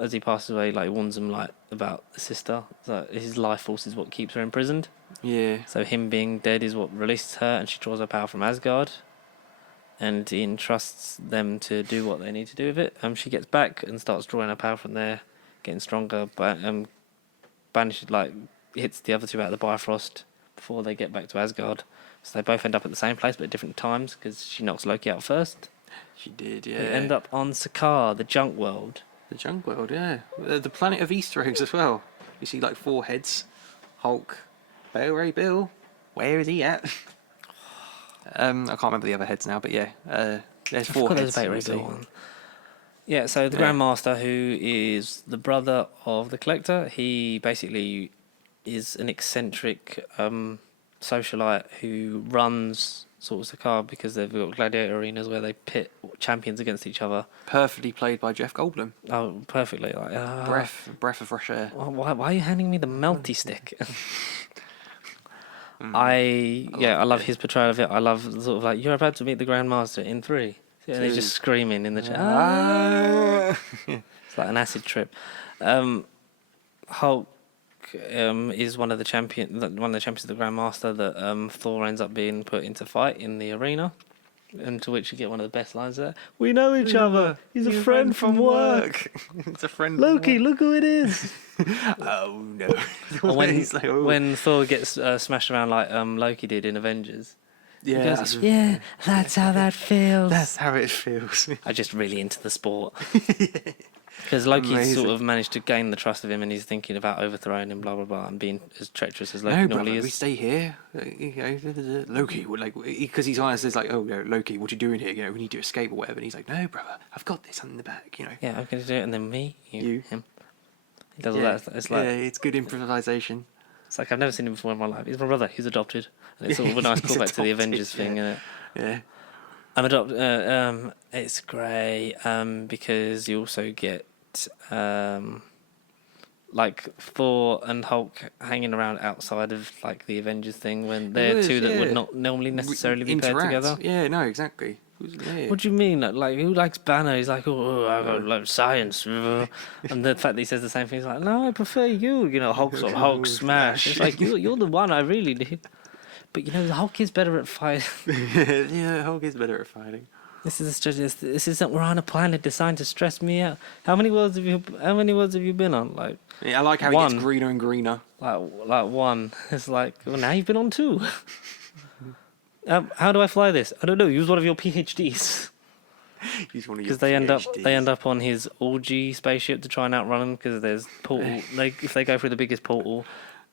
As he passes away, like, warns them, like, about the sister. So his life force is what keeps her imprisoned. Yeah. So him being dead is what releases her, and she draws her power from Asgard. And he entrusts them to do what they need to do with it. She gets back and starts drawing her power from there, getting stronger, but banishes, like, hits the other two out of the Bifrost before they get back to Asgard. So they both end up at the same place, but at different times, because she knocks Loki out first. She did, yeah. They end up on Saga, the junk world. The junk world, yeah. The planet of Easter eggs as well. You see, like, 4 heads. Hulk. Ray Bill. Where is he at? I can't remember the other heads now, but yeah. There's 4 heads. There's a Ray Bill one. Yeah, so the Yeah. Grandmaster, who is the brother of the Collector, he basically is an eccentric socialite who runs sort of Saga because they've got gladiator arenas where they pit champions against each other. Perfectly played by Jeff Goldblum. Oh, perfectly. Like, Breath of fresh air. why are you handing me the melty stick? I love his portrayal of it. I love sort of like, you're about to meet the Grandmaster in 3. And they're just screaming in the chat. It's like an acid trip. Hulk is one of the champions of the Grandmaster that Thor ends up being put into fight in the arena. And to which you get one of the best lines there. We know each other. He's a friend from work. It's a friend. Loki, look who it is. Oh no! Or when He's like, oh. when Thor gets smashed around like Loki did in Avengers. Yeah, He goes, yeah, that's how that feels. that's how it feels. I'm just really into the sport. Because Loki's Amazing. sort of managed to gain the trust of him, and he's thinking about overthrowing him, blah blah blah, and being as treacherous as Loki No, normally brother, we is. stay here. You know, Loki would like because he's honest. It's like, oh, no, Loki, what you doing here? You know, we need to escape or whatever. And he's like, no, brother, I've got this in the back. You know. Yeah, I'm going to do it, and then me, You. him. He does all that. It's like it's good improvisation. it's like I've never seen him before in my life. He's my brother. He's adopted, and it's sort of a nice He's callback to the adopted, Avengers thing. yeah. Isn't it? Yeah. I'm adopted. It's great because you also get like Thor and Hulk hanging around outside of like the Avengers thing when they're two that would not normally necessarily be paired together. Yeah, no, exactly. Yeah. What do you mean? Like, who likes Banner? He's like, oh, I got like science, and the fact that he says the same thing is like, no, I prefer you. You know, Hulk smash. It's like you're the one I really need. But you know, the Hulk is better at fighting. Yeah, Hulk is better at fighting. This isn't. We're on a planet designed to stress me out. How many worlds have you been on? Like, Yeah, I like how one. he gets greener and greener. Like one. It's like, well, now you've been on 2. How do I fly this? I don't know. Use one of your PhDs. Because they end up on his orgy spaceship to try and outrun him. Because there's portal. If they go through the biggest portal,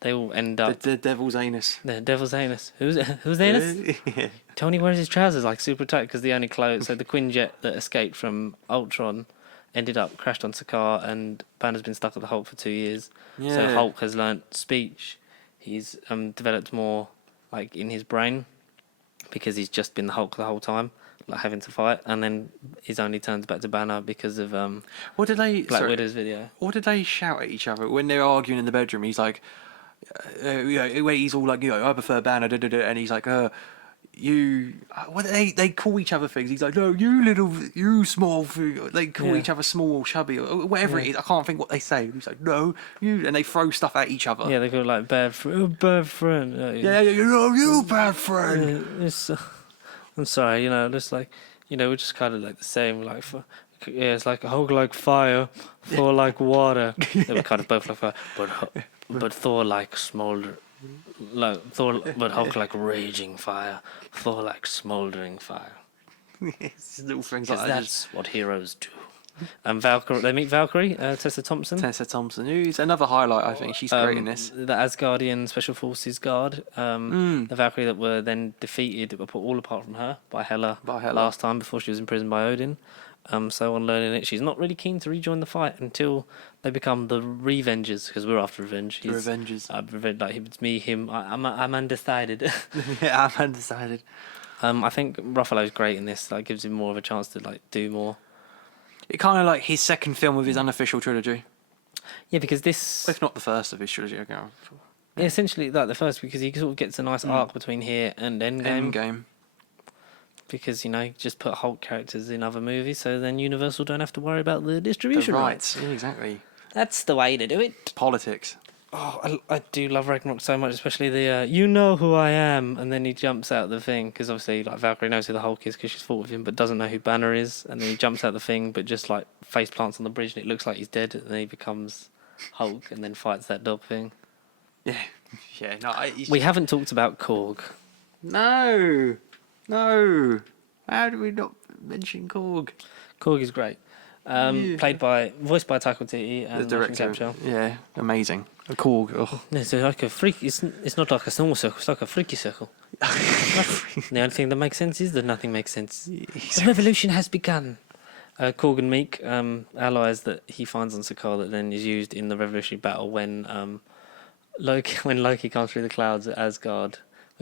they will end up. The devil's anus. The devil's anus. Who's anus? Yeah. Tony wears his trousers like super tight because the only clothes. So the Quinjet that escaped from Ultron ended up crashed on Sakaar, and Banner's been stuck at the Hulk for 2 years. Yeah. So Hulk has learnt speech. He's developed more like in his brain because he's just been the Hulk the whole time, like having to fight, and then he's only turned back to Banner because of What did they? Black Widow's video. What did they shout at each other when they were arguing in the bedroom? He's like, you know, when he's all like, you know, I prefer Banner, and he's like, you. What they call each other things? He's like, no, you small. They call each other small or chubby or whatever it is. I can't think what they say. He's like, no, you, and they throw stuff at each other. Yeah, they go like bad friend. Yeah, you bad friend. I'm sorry, you know, just like, you know, we're just kind of like the same, like, it's like Hulk like fire, Thor like water. They were kind of both like fire, but Thor like smolder, like Thor, but Hulk like raging fire, Thor like smoldering fire. It's little things Because like that. that's what heroes do. And Valkyrie, they meet Valkyrie, Tessa Thompson. Tessa Thompson, who's another highlight, I think. She's great in this. The Asgardian Special Forces guard. The Valkyrie that were then defeated, all apart from her, by Hela last time before she was imprisoned by Odin. So on learning it, she's not really keen to rejoin the fight until they become the Revengers, because we're after revenge. The Revengers. Like, it's me, him. I'm undecided. Yeah, I'm undecided. I think Ruffalo's great in this. Like, gives him more of a chance to like do more. It kind of like his second film of his unofficial trilogy. Yeah, because this... If not the first of his trilogy, okay. Yeah, essentially like the first, because he sort of gets a nice arc between here and Endgame. Endgame. Because, you know, just put Hulk characters in other movies, so then Universal don't have to worry about the distribution The rights. rights. Yeah, exactly. That's the way to do it. Politics. Oh, I do love Ragnarok so much, especially the you know who I am, and then he jumps out the thing, because obviously like Valkyrie knows who the Hulk is because she's fought with him, but doesn't know who Banner is, and then he jumps out the thing, but just like face plants on the bridge, and it looks like he's dead, and then he becomes Hulk, and then fights that dog thing. Yeah. Yeah. No. We haven't talked about Korg. No. How do we not mention Korg? Korg is great. Voiced by Taika Waititi and The director. Capshaw. Yeah. Amazing. A Korg. Oh. It's like a freak. It's not like a normal circle. It's like a freaky circle. The only thing that makes sense is that nothing makes sense. The revolution has begun. Korg and Meek, allies that he finds on Sakaar that then is used in the Revolutionary Battle when Loki comes through the clouds at Asgard.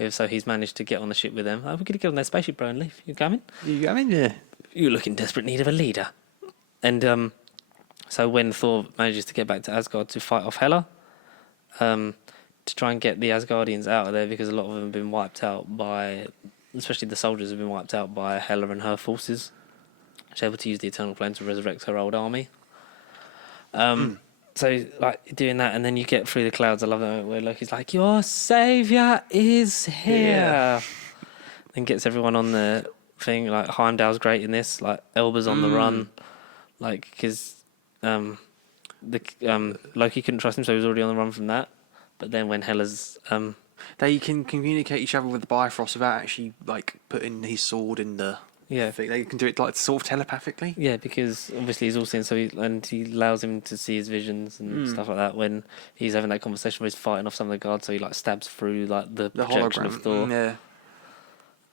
So he's managed to get on the ship with them. Oh, we're going to get on their spaceship, bro, and leave. You coming? You coming? Yeah. You look in desperate need of a leader. And so when Thor manages to get back to Asgard to fight off Hela, to try and get the Asgardians out of there, because a lot of them have been wiped out by, especially the soldiers have been wiped out by Hela and her forces. She's able to use the Eternal Flame to resurrect her old army. So, like, doing that, and then you get through the clouds. I love that moment where Loki's like, "Your savior is here," and gets everyone on the thing. Like, Heimdall's great in this. Like, Elba's on the run, like, because Loki couldn't trust him, so he was already on the run from that. But then when Hela's they can communicate each other with the Bifrost without actually like putting his sword in the. Yeah, they can do it like sort of telepathically. Yeah, because obviously he's all seeing, so he allows him to see his visions and stuff like that when he's having that conversation where he's fighting off some of the guards. So he like stabs through like the projection hologram of Thor. Yeah,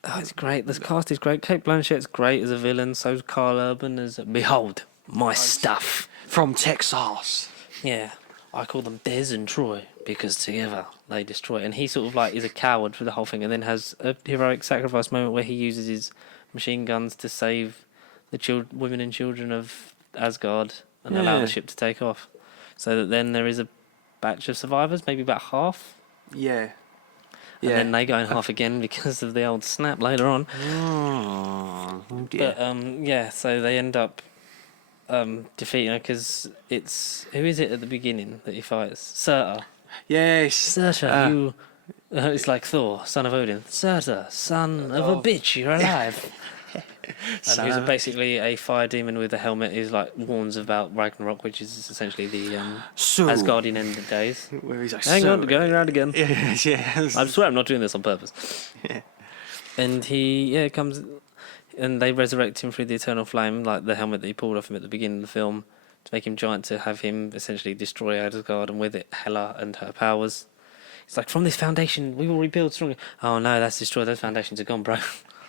oh, it's great. This cast is great. Kate Blanchett's great as a villain. So's Carl Urban as behold my stuff from Texas. Yeah, I call them Des and Troy because together they destroy. And he sort of like is a coward for the whole thing, and then has a heroic sacrifice moment where he uses his machine guns to save the women and children of Asgard and allow the ship to take off. So that then there is a batch of survivors, maybe about half. Yeah. And then they go in half again because of the old snap later on. Oh dear. But so they end up defeating her because it's... Who is it at the beginning that he fights? Surtur. Yes. Surtur, it's like Thor, son of Odin. Surtur, son of a bitch, you're alive. And who's basically a fire demon with a helmet who's like warns about Ragnarok, which is essentially the Asgardian end of days. Where he's like, hang on, going around again. Yes. I swear I'm not doing this on purpose. Yeah. And he comes, and they resurrect him through the Eternal Flame, like the helmet that he pulled off him at the beginning of the film, to make him giant, to have him essentially destroy Asgard, and with it Hela and her powers. It's like, from this foundation we will rebuild stronger. Oh no, that's destroyed. Those foundations are gone, bro.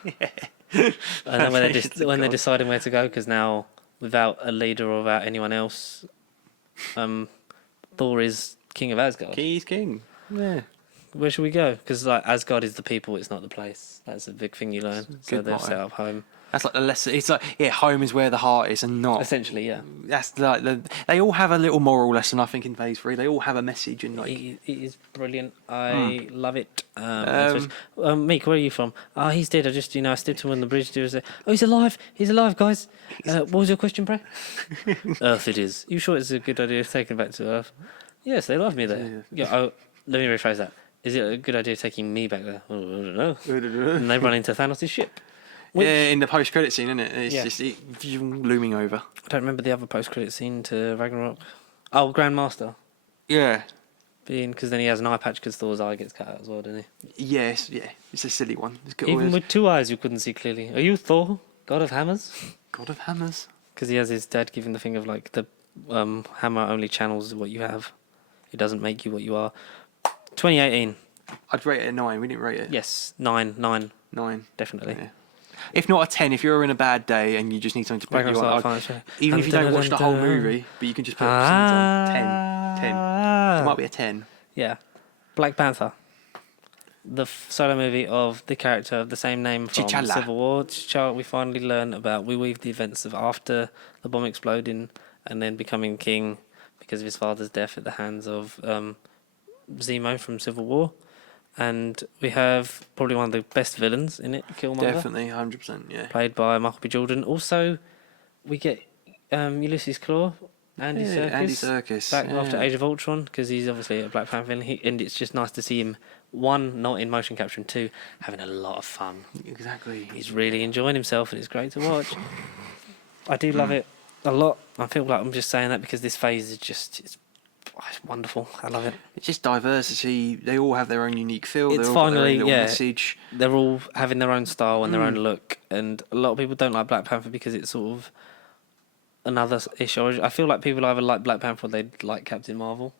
Yeah. And then when they're deciding where to go, because now without a leader or without anyone else, Thor is king of Asgard. He's king. Yeah. Where should we go? Because like Asgard is the people, it's not the place. That's a big thing you learn. So they've motto. set up home. That's like the lesson. It's like, home is where the heart is, and not Essentially, yeah. That's like they all have a little moral lesson. I think in Phase 3, they all have a message, and like It is brilliant. I love it. Meek, where are you from? Oh, he's dead. I stepped him on the bridge. Oh, he's alive. He's alive, guys. What was your question, Bray? Earth it is. You sure it's a good idea taking back to Earth? Yes, they love me there. Yeah. Oh, let me rephrase that. Is it a good idea taking me back there? Oh, I don't know. And they run into Thanos' ship. in the post-credit scene, isn't it? It's just looming over. I don't remember the other post-credit scene to Ragnarok. Oh, Grandmaster. Yeah. Because then he has an eye patch because Thor's eye gets cut out as well, doesn't he? Yes, yeah. It's a silly one. Even with 2 eyes, you couldn't see clearly. Are you Thor, God of Hammers? God of Hammers. Because he has his dad give him the thing of like the hammer only channels what you have. It doesn't make you what you are. 2018. I'd rate it a 9. We didn't rate it. Yes, 9. 9. Definitely. Yeah. If not a 10, if you're in a bad day and you just need something to put you on, even if you don't watch the whole movie, but you can just put scenes on. 10. It might be a 10. Yeah. Black Panther. The solo movie of the character of the same name from T'Challa. Civil War. T'Challa, we finally learn about, we weave the events of after the bomb exploding and then becoming king because of his father's death at the hands of Zemo from Civil War. And we have probably one of the best villains in it, Killmonger. Definitely, 100%, yeah. Played by Michael B. Jordan. Also, we get Ulysses Claw, Andy Serkis. Back after Age of Ultron, because he's obviously a Black Panther villain. And it's just nice to see him, 1, not in motion capture, and 2, having a lot of fun. Exactly. He's really enjoying himself, and it's great to watch. I do love it a lot. I feel like I'm just saying that because this phase is just... It's wonderful. I love it. It's just diversity. They all have their own unique feel. It's they all finally, have their own little message. They're all having their own style and their own look. And a lot of people don't like Black Panther because it's sort of another issue. I feel like people either like Black Panther or they like Captain Marvel.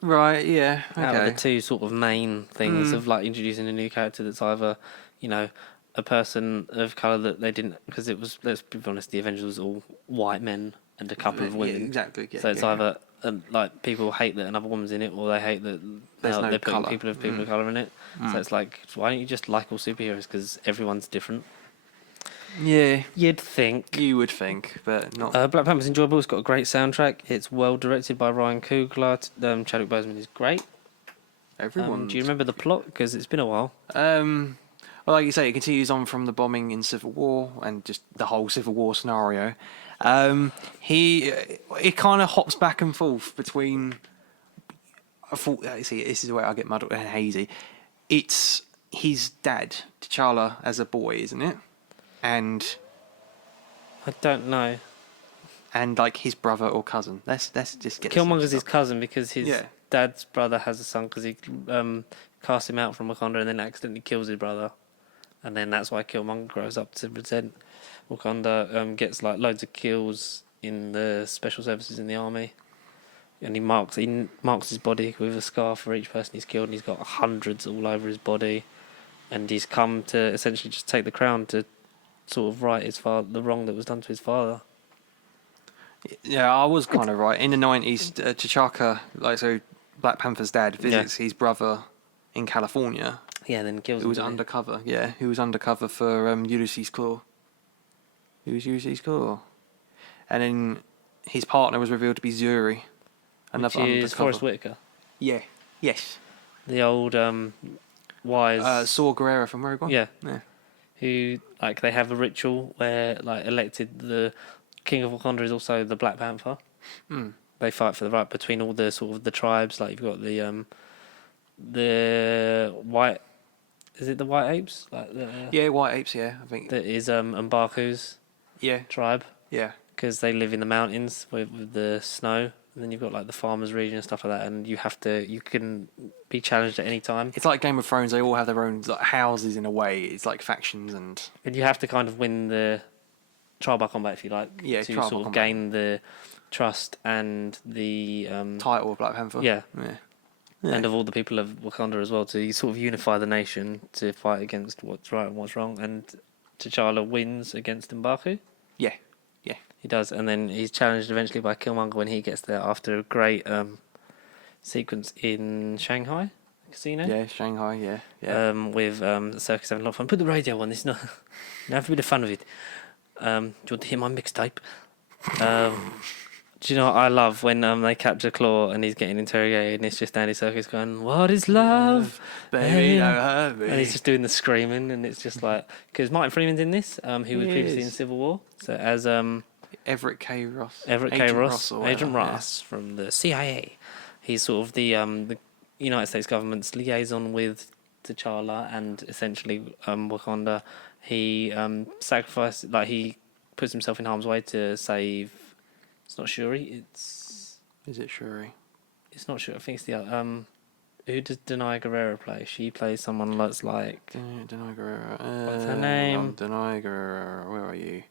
Right, yeah. Okay. Out of the two sort of main things of like introducing a new character that's either, a person of color that they didn't, because it was, let's be honest, the Avengers was all white men and a couple of women. Yeah, exactly. Yeah, so it's either like people hate that another woman's in it, or they hate that There's no they're putting colour. people of color in it. So it's like, why don't you just like all superheroes? Because everyone's different. Yeah, You'd think. you would think, but not. Black Panther's enjoyable. It's got a great soundtrack. It's well directed by Ryan Coogler. Chadwick Boseman is great. Everyone. Do you remember the plot? Because it's been a while. Well, like you say, it continues on from the bombing in Civil War and just the whole Civil War scenario. It kind of hops back and forth between. I thought, see, this is where I get muddled and hazy. It's his dad, T'Challa, as a boy, isn't it? And I don't know. And like his brother or cousin. Let's just get. Killmonger's his cousin because his Yeah. dad's brother has a son because he cast him out from Wakanda and then accidentally kills his brother, and then that's why Killmonger grows up to resent Wakanda. Gets like loads of kills in the special services in the army, and he marks his body with a scar for each person he's killed, and he's got hundreds all over his body, and he's come to essentially just take the crown to sort of right the wrong that was done to his father. Yeah, I was kind of right. In the 90s, T'Chaka, Black Panther's dad, visits his brother in California. Yeah, then kills him. Who was undercover. Yeah, who was undercover for Ulysses Claw. Who was Ulysses Claw? And then his partner was revealed to be Zuri. Which is Forrest Whitaker. Yeah. Yes. The old wise... Saw Gerrera from Rogue One. Yeah. Yeah. Who, like, they have a ritual where, like, elected the King of Wakanda is also the Black Panther. Mm. They fight for the right between all the sort of the tribes. Like, you've got the white... Is it the White Apes? Yeah, White Apes, yeah, I think. That is M'Baku's tribe. Yeah. Because they live in the mountains with the snow. And then you've got like the farmers region and stuff like that, and you can be challenged at any time. It's like Game of Thrones. They all have their own houses in a way. It's like factions and you have to kind of win the trial by combat, if you like, to sort of gain the trust and the title of Black Panther. Yeah. And of all the people of Wakanda as well, to sort of unify the nation to fight against what's right and what's wrong. And T'Challa wins against M'Baku. Yeah. He does, and then he's challenged eventually by Killmonger when he gets there after a great sequence in Shanghai casino. Yeah, Shanghai. Yeah. With Circus having a lot of fun. Put the radio on. This not. Have a bit of fun with it. Do you want to hear my mixtape? Do you know what I love when they capture Claw and he's getting interrogated and it's just Andy Serkis going, "What is love, baby? Don't hurt me." And he's just doing the screaming, and it's just like, because Martin Freeman's in this, who was previously in Civil War, so as Everett K. Ross. Agent Ross from the CIA. He's sort of the United States government's liaison with T'Challa and essentially Wakanda. He sacrificed, like he puts himself in harm's way to save. It's not Shuri. Is it Shuri? It's not Shuri. I think it's the other. Who does Denai Guerrero play? She plays someone that's like. Denai Guerrero. What's her name? Denai Guerrero. Where are you?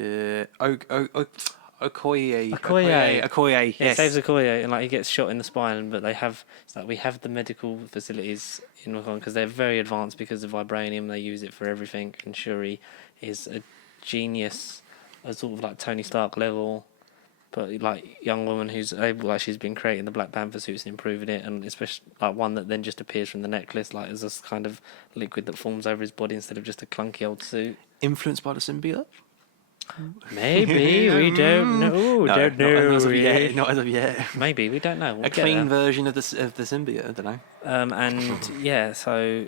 Okoye. Okoye. Yes. He saves Okoye, and like he gets shot in the spine, but they have. It's like we have the medical facilities in Wakanda because they're very advanced because of vibranium. They use it for everything, and Shuri is a genius, a sort of like Tony Stark level, but like young woman who's able, like she's been creating the Black Panther suits and improving it, and especially like one that then just appears from the necklace, like as this kind of liquid that forms over his body instead of just a clunky old suit. Influenced by the symbiote? Maybe we don't know. No, don't know. Not as of yet. Maybe we don't know. We'll a clean version of the symbiote. I don't know. And yeah, so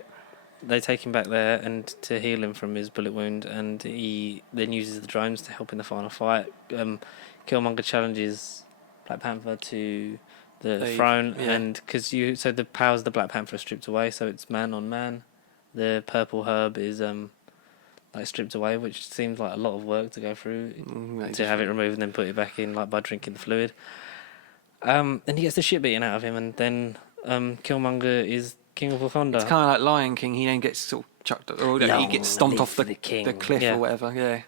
they take him back there and to heal him from his bullet wound, and he then uses the drones to help in the final fight. Killmonger challenges Black Panther to the throne, and because so the powers of the Black Panther are stripped away, so it's man on man. The purple herb is like stripped away, which seems like a lot of work to go through to have it removed and then put it back in, like by drinking the fluid. And he gets the shit beaten out of him, and then Killmonger is King of Wakanda. It's kind of like Lion King. He then gets sort of chucked, or he gets stomped off the cliff or whatever. Yeah.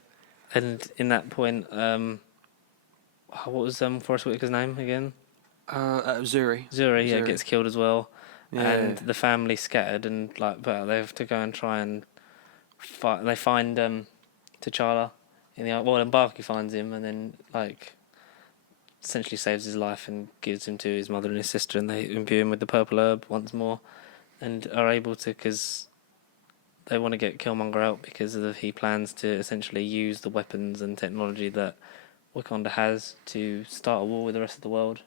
And in that point, what was Forrest Whitaker's name again? Zuri. Zuri, gets killed as well. Yeah. And the family scattered, and like, but they have to go and try and they find T'Challa in the well, and Barky finds him, and then like essentially saves his life and gives him to his mother and his sister, and they imbue him with the purple herb once more, and are able to, because they want to get Killmonger out because he plans to essentially use the weapons and technology that Wakanda has to start a war with the rest of the world,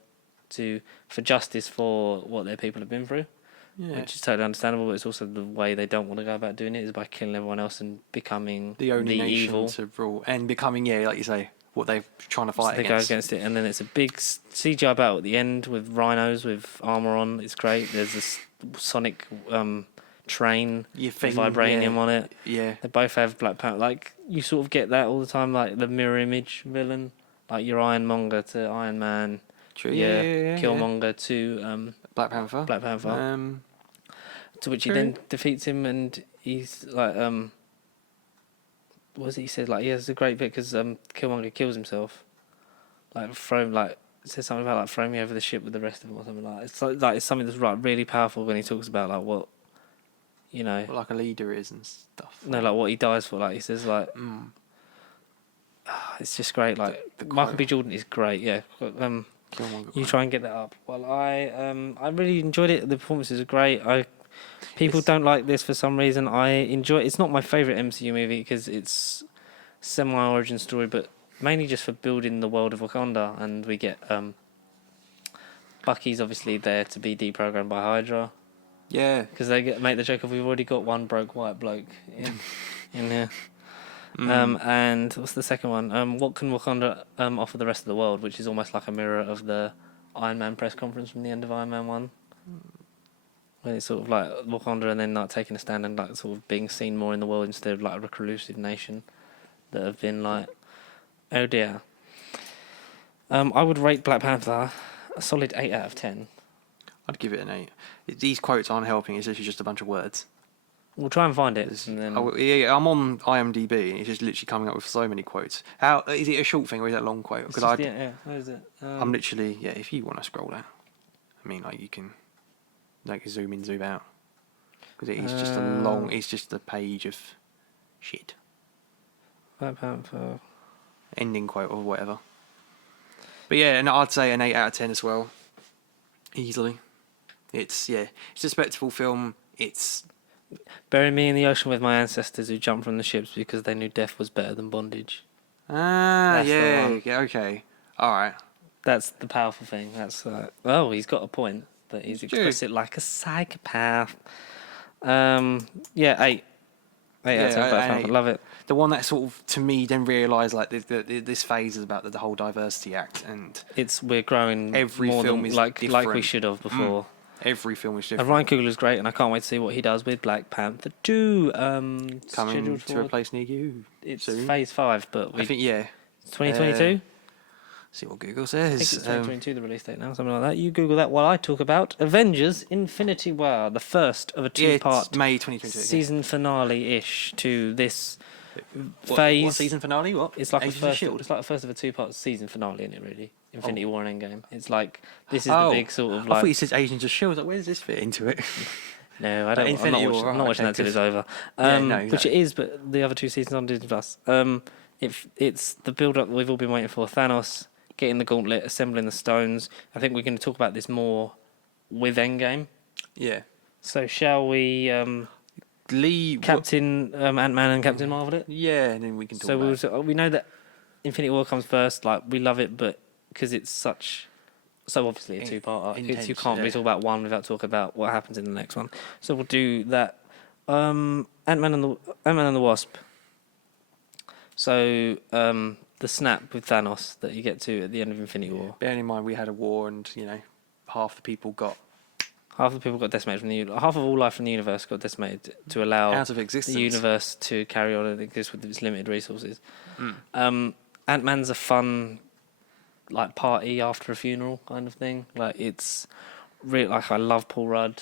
for justice for what their people have been through. Yeah. Which is totally understandable, but it's also the way they don't want to go about doing it is by killing everyone else and becoming the only nation evil to rule, and becoming, like you say, what they're trying to fight against. They go against it, and then it's a big CGI battle at the end with rhinos with armor on. It's great. There's this sonic train with vibranium on it. Yeah. They both have Black Panther. Like, you sort of get that all the time, like the mirror image villain. Like your Ironmonger to Iron Man. True. Yeah. Killmonger to Black Panther. To which he then defeats him, and he's like, what was it he said? Like, yeah, it's a great bit because Killmonger kills himself. Like, says something about like throw me over the ship with the rest of them or something like that. It's like it's something that's like really powerful when he talks about like what, what like a leader is and stuff. No, like what he dies for. Like he says like, it's just great. Like Michael B. Jordan is great. Yeah. You try and get that up. Well, I really enjoyed it. The performances are great. People don't like this for some reason. I enjoy it. It's not my favourite MCU movie because it's semi-origin story, but mainly just for building the world of Wakanda. And we get Bucky's obviously there to be deprogrammed by Hydra. Yeah. Because they make the joke of we've already got one broke white bloke in here. And what's the second one? What can Wakanda offer the rest of the world? Which is almost like a mirror of the Iron Man press conference from the end of Iron Man 1. When it's sort of like Wakanda and then like taking a stand and like sort of being seen more in the world instead of like a reclusive nation that have been like, oh dear. I would rate Black Panther a solid 8 out of 10. I'd give it an 8. These quotes aren't helping. It's literally just a bunch of words. We'll try and find it. And then... I'm on IMDb and it's just literally coming up with so many quotes. How is it a short thing or is it a long quote? Because What is it? I'm literally if you want to scroll down, I mean like you can zoom in, zoom out because it is just a long. It's just a page of shit. Black Panther ending quote or whatever. But yeah, and I'd say an 8 out of 10 as well, easily. It's a spectacle film. It's bury me in the ocean with my ancestors who jumped from the ships because they knew death was better than bondage. That's okay, all right. That's the powerful thing. That's he's got a point, but he's expressed it like a psychopath. 8. 8 out of 10. I love it. The one that sort of, to me, then realised like this phase is about the whole Diversity Act, and we're growing every more film than, is like different. we should have before. Every film is different. And Ryan Coogler's great, and I can't wait to see what he does with Black Panther 2. Coming to replace Nigu. It's soon. Phase 5, but I think 2022. See what Google says. I think it's 2022, the release date now, something like that. You Google that while I talk about Avengers Infinity War, the first of a 2-part May 2022 season finale-ish to this phase. What season finale? What? It's like Agents a of first. Shield? It's like the first of a 2-part season finale, isn't it? Really, Infinity War and Endgame. It's like this is the big sort of like. I thought you said Agents of Shield. Like, where does this fit into it? No, I don't. I'm not watching that till it's over. Exactly. Which it is, but the other 2 seasons on Disney Plus. It's the build-up that we've all been waiting for. Thanos getting the gauntlet, assembling the stones. I think we're going to talk about this more with Endgame. Yeah. So shall we? Captain Ant-Man and Captain Marvel it? Yeah, and then we can talk about it. We know that Infinity War comes first. Like, we love it, but because it's so obviously a 2-part. You can't really talk about one without talking about what happens in the next one. So we'll do that. Ant-Man and the Wasp. So the snap with Thanos that you get to at the end of Infinity War. Bearing in mind we had a war and half the people got decimated from the half of all life in the universe got decimated to allow out of existence. The universe to carry on and exist with its limited resources. Ant-Man's a fun like party after a funeral kind of thing. Like it's really like I love Paul Rudd.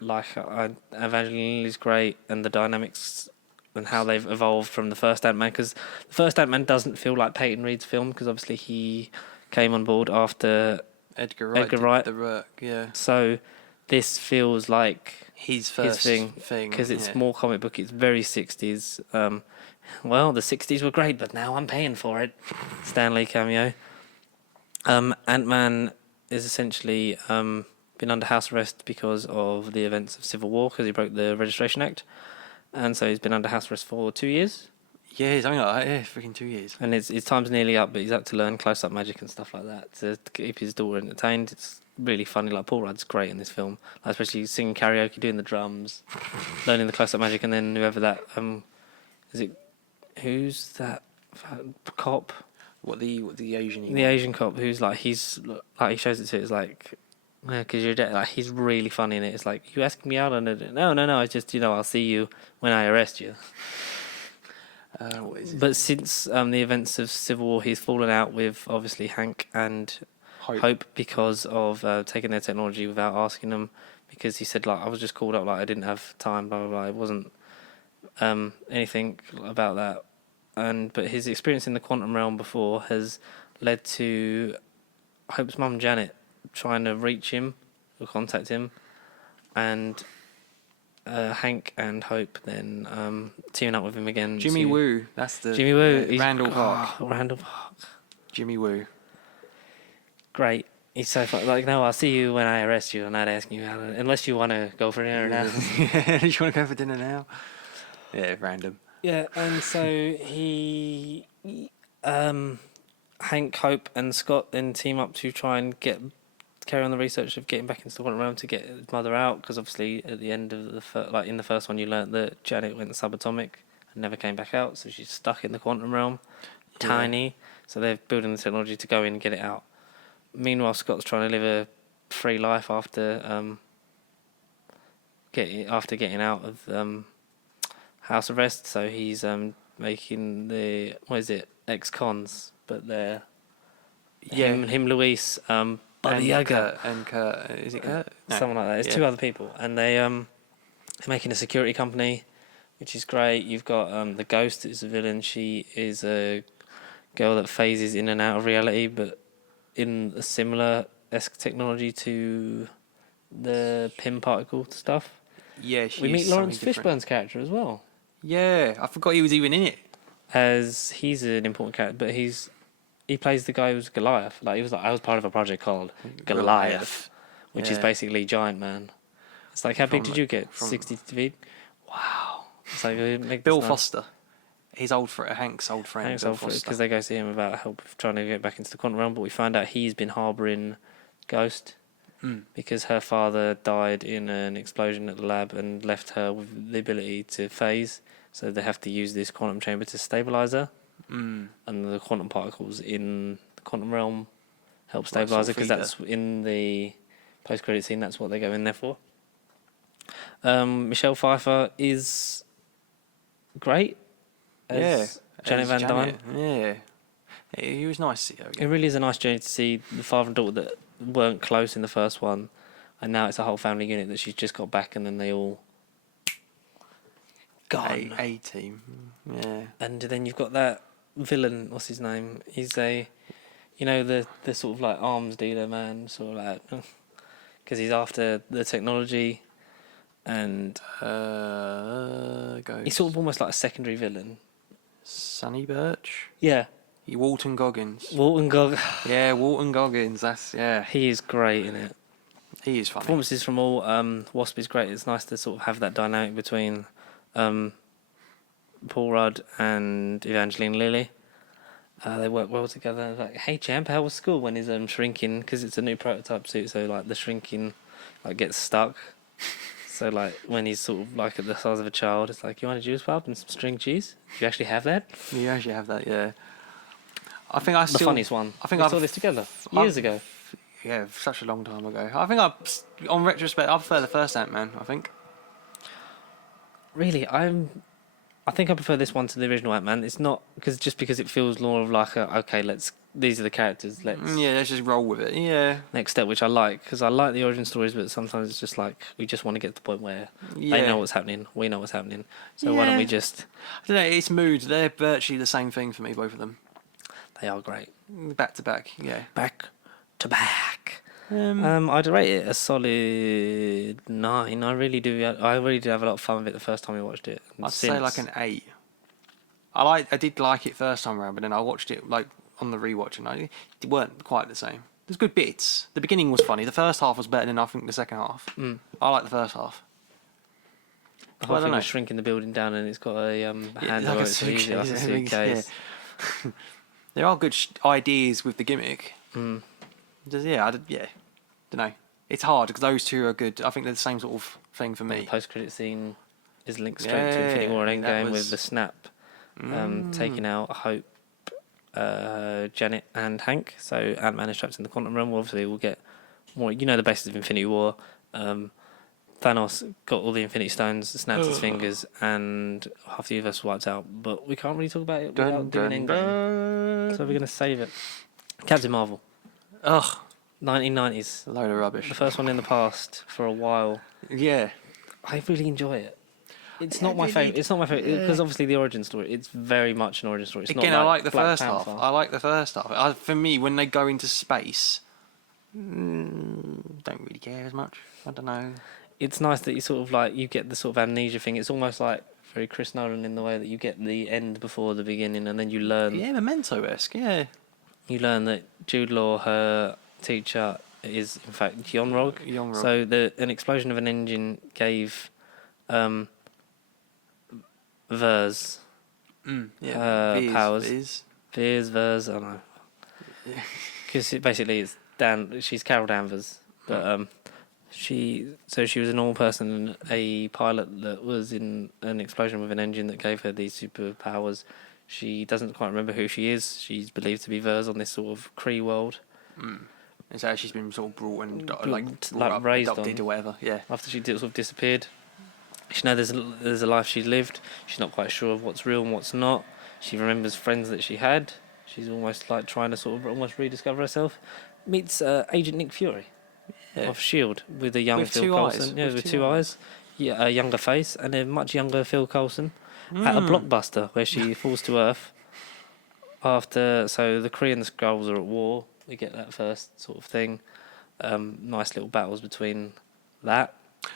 Like Evangeline is great, and the dynamics and how they've evolved from the first Ant-Man, because the first Ant-Man doesn't feel like Peyton Reed's film because obviously he came on board after Edgar Wright. Wright. The work, yeah. So this feels like his first thing because it's more comic book. It's very 60s. Well, the 60s were great, but now I'm paying for it. Stan Lee cameo. Ant-Man is essentially been under house arrest because of the events of Civil War, because he broke the Registration Act, and so he's been under house arrest for 2 years. Yeah, something like that. Yeah, freaking 2 years. And his time's nearly up, but he's had to learn close-up magic and stuff like that to keep his daughter entertained. It's really funny. Like Paul Rudd's great in this film, like, especially singing karaoke, doing the drums, learning the close-up magic, and then whoever that who's that cop? What the Asian? The Asian cop who's like he shows it to. It's like, because you're dead. Like, he's really funny in it. It's like, you asking me out on it? No. I just, I'll see you when I arrest you. But since the events of Civil War, he's fallen out with obviously Hank and Hope because of taking their technology without asking them. Because he said, like, I was just called up, like, I didn't have time, blah blah blah. It wasn't anything about that. But his experience in the quantum realm before has led to Hope's mum Janet trying to reach him or contact him, and Hank and Hope then teaming up with him again. Jimmy Woo, that's the Jimmy Woo. Randall Park. Randall Park. Jimmy Woo. Great. He's so fun. Like, no, I'll see you when I arrest you. I'm not asking you out, unless you want to go for dinner now. Yeah, you want to go for dinner now? Yeah, random. Yeah, and so Hank, Hope, and Scott then team up to try and carry on the research of getting back into the quantum realm to get his mother out, because obviously at the end of in the first one you learnt that Janet went subatomic and never came back out, so she's stuck in the quantum realm, tiny. So they're building the technology to go in and get it out. Meanwhile, Scott's trying to live a free life after getting out of house arrest, so he's making the ex-cons, but they're him, Luis, Bobby Yaga and Kurt. Is it Kurt? No. Something like that. It's two other people, and they're making a security company, which is great. You've got the Ghost, who's a villain. She is a girl that phases in and out of reality, but in a similar esque technology to the Pym particle stuff. Yeah, we meet Lawrence Fishburne's character as well. Yeah, I forgot he was even in it. As he's an important character, but he plays the guy who's Goliath. Like, I was part of a project called Goliath, which is basically Giant Man. It's like, how big did you get? 60 feet? Wow. It's like Bill Foster. His Hank's old friend. Because they go see him about help trying to get back into the quantum realm, but we find out he's been harbouring Ghost because her father died in an explosion at the lab and left her with the ability to phase, so they have to use this quantum chamber to stabilise her. And the quantum particles in the quantum realm help stabilise her, because that's in the post-credit scene. That's what they go in there for. Michelle Pfeiffer is great as Janet Van Dyne. Yeah, he was nice to see her again. It really is a nice journey to see the father and daughter that weren't close in the first one, and now it's a whole family unit that she's just got back, and then they all gone. A team, yeah. And then you've got that villain. What's his name? He's the sort of like arms dealer man, sort of like, because he's after the technology, and he's sort of almost like a secondary villain. Sonny Birch. Yeah. Walton Goggins. Yeah, Walton Goggins. He is great in it. He is funny. Performances from all Wasp is great. It's nice to sort of have that dynamic between Paul Rudd and Evangeline Lilly. They work well together. Like, hey champ, how was school? When he's shrinking, because it's a new prototype suit, so like the shrinking gets stuck. So like when he's sort of like at the size of a child, it's like, you want a juice pop and some string cheese? Do you actually have that? You actually have that, yeah. I think the funniest one. I think we saw this together years ago. Yeah, such a long time ago. I think on retrospect, I prefer the first Ant-Man. I think. Really, I think I prefer this one to the original Ant-Man. It's not because it feels more of like these are the characters. Let's just roll with it. Yeah. Next step, which I like, because I like the origin stories, but sometimes it's just like we just want to get to the point where they know what's happening, we know what's happening. So why don't we just? I don't know. It's moods. They're virtually the same thing for me, both of them. They are great. Back to back, yeah. Back to back. I'd rate it a solid 9. I really do. I really did have a lot of fun with it the first time I watched it. And I'd say like an 8. I did like it first time around, but then I watched it like on the rewatch, and it weren't quite the same. There's good bits. The beginning was funny. The first half was better than I think the second half. I like the first half. The whole thing was shrinking the building down, and it's got a handle like on a it, so easy like a suitcase. Yeah. There are good ideas with the gimmick. Don't know. It's hard because those two are good. I think they're the same sort of thing for me. The post-credit scene is linked straight to Infinity War and Endgame with the snap, taking out Hope, Janet, and Hank. So Ant-Man is trapped in the quantum realm. Obviously, we'll get more. You know the basis of Infinity War. Thanos got all the Infinity Stones, snapped his fingers, and half the universe wiped out. But we can't really talk about it without doing Endgame. So we're going to save it. Captain Marvel. Ugh. 1990s. A load of rubbish. The first one in the past for a while. Yeah. I really enjoy it. It's not my favourite. It's not my favourite because obviously the origin story. It's very much an origin story. It's Again, not I like the Black first Panther. half. I like the first half. For me, when they go into space, don't really care as much. I don't know. It's nice that you sort of like you get the sort of amnesia thing. It's almost like very Chris Nolan in the way that you get the end before the beginning, and then you learn. Yeah, Memento-esque. Yeah. You learn that Jude Law, her teacher, is in fact Yonrog. Yonrog. So an explosion of an engine gave Vers powers. Vers, I don't know. Because basically it's she's Carol Danvers, but she was a normal person and a pilot that was in an explosion with an engine that gave her these superpowers. She doesn't quite remember who she is. She's believed to be Vers on this sort of Kree world. It's how she's been sort of brought and brought up, raised adopted on, or whatever. Yeah. After she sort of disappeared, she knows there's a life she lived. She's not quite sure of what's real and what's not. She remembers friends that she had. She's almost like trying to sort of almost rediscover herself. Meets Agent Nick Fury of S.H.I.E.L.D. with a young Phil Coulson. Yeah, with two eyes. Yeah, a younger face and a much younger Phil Coulson at a blockbuster where she falls to Earth. So the Kree and the Skrulls are at war. We get that first sort of thing. Nice little battles between that.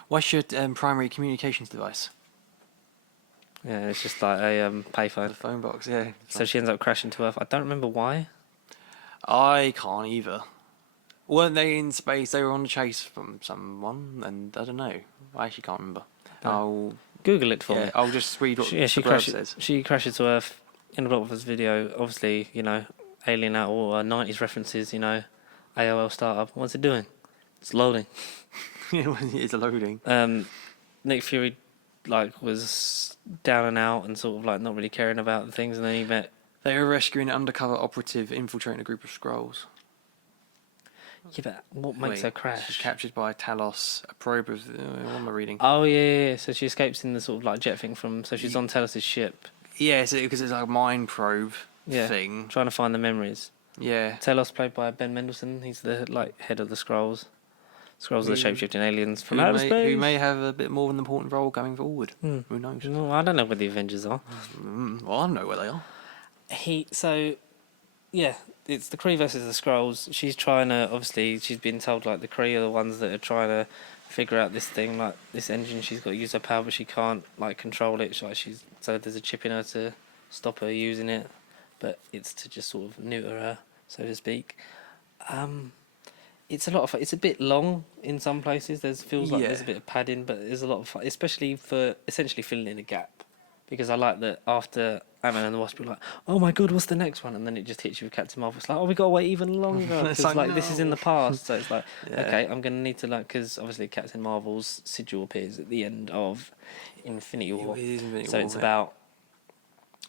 What's your primary communications device? Yeah, it's just like a payphone. The phone box, yeah. So she ends up crashing to Earth. I don't remember why. I can't either. Weren't they in space? They were on the chase from someone, and I don't know. I actually can't remember. I'll Google it for me. I'll just read what she crashes. Says. She crashes to Earth in a blockbuster video. Obviously, alien out or 90s references. AOL startup. What's it doing? It's loading. It's loading. Nick Fury was down and out and sort of not really caring about things, and then he met. They were rescuing an undercover operative infiltrating a group of Skrulls. Yeah, but what makes her crash? She's captured by Talos, a probe of... what am I reading? Oh, yeah. So she escapes in the sort of jet thing from... So she's on Talos' ship. Yeah, because it's like a mind probe thing. Trying to find the memories. Yeah. Talos, played by Ben Mendelsohn. He's the head of the Skrulls. Skrulls are the shape-shifting aliens from outer space. Who may have a bit more of an important role going forward. Who knows? No, I don't know where the Avengers are. Well, I know where they are. It's the Kree versus the Skrulls. She's trying to, obviously, she's been told the Kree are the ones that are trying to figure out this thing, this engine. She's got to use her power, but she can't control it. So there's a chip in her to stop her using it, but it's to just sort of neuter her, so to speak. It's a lot of fun. It's a bit long in some places. Feels like there's a bit of padding, but there's a lot of fun, especially for essentially filling in a gap. Because I like that after Ant-Man and the Wasp, you're like, oh my god, what's the next one? And then it just hits you with Captain Marvel. It's like, oh, we got to wait even longer. It's this is in the past. So it's like, okay, I'm going to need to because obviously Captain Marvel's sigil appears at the end of Infinity War. It's about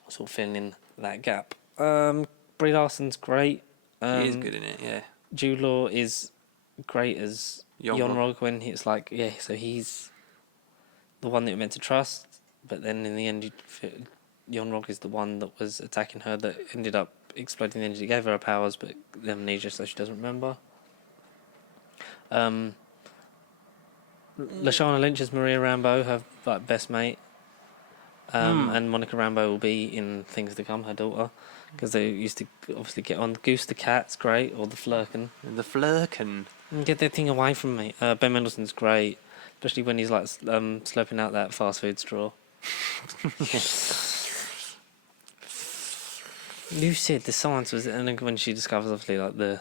sort of filling in that gap. Brie Larson's great. He is good in it, yeah. Jude Law is great as Yonrog when it's so he's the one that you're meant to trust. But then in the end, Yonrog is the one that was attacking her that ended up exploding the engine. It gave her powers, but amnesia, so she doesn't remember. Lashana Lynch as Maria Rambeau, her best mate. And Monica Rambeau will be in things to come, her daughter. Because they used to obviously get on. Goose the Cat's great, or the Flurkin. The Flurkin. Get that thing away from me. Ben Mendelsohn's great, especially when he's like slurping out that fast food straw. You said the science was, and then when she discovers obviously like the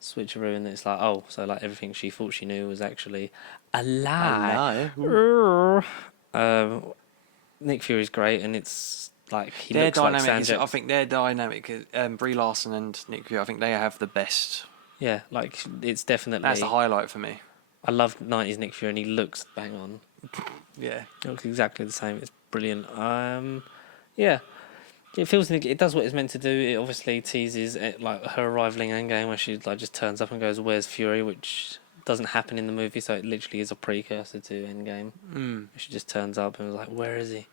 switcheroo, and it's like, oh, so like everything she thought she knew was actually a lie. Nick Fury's great, and it's like he their looks dynamic like is, I think their dynamic, Brie Larson and Nick Fury, I think they have the best. Yeah, like it's definitely that's the highlight for me. I love 90s Nick Fury, and he looks bang on. Yeah, he looks exactly the same. It's brilliant. Yeah. It feels like it does what it's meant to do. It obviously teases like her arrival in Endgame, where she like just turns up and goes, "Where's Fury?" which doesn't happen in the movie, so it literally is a precursor to Endgame. She just turns up and was like, "Where is he?"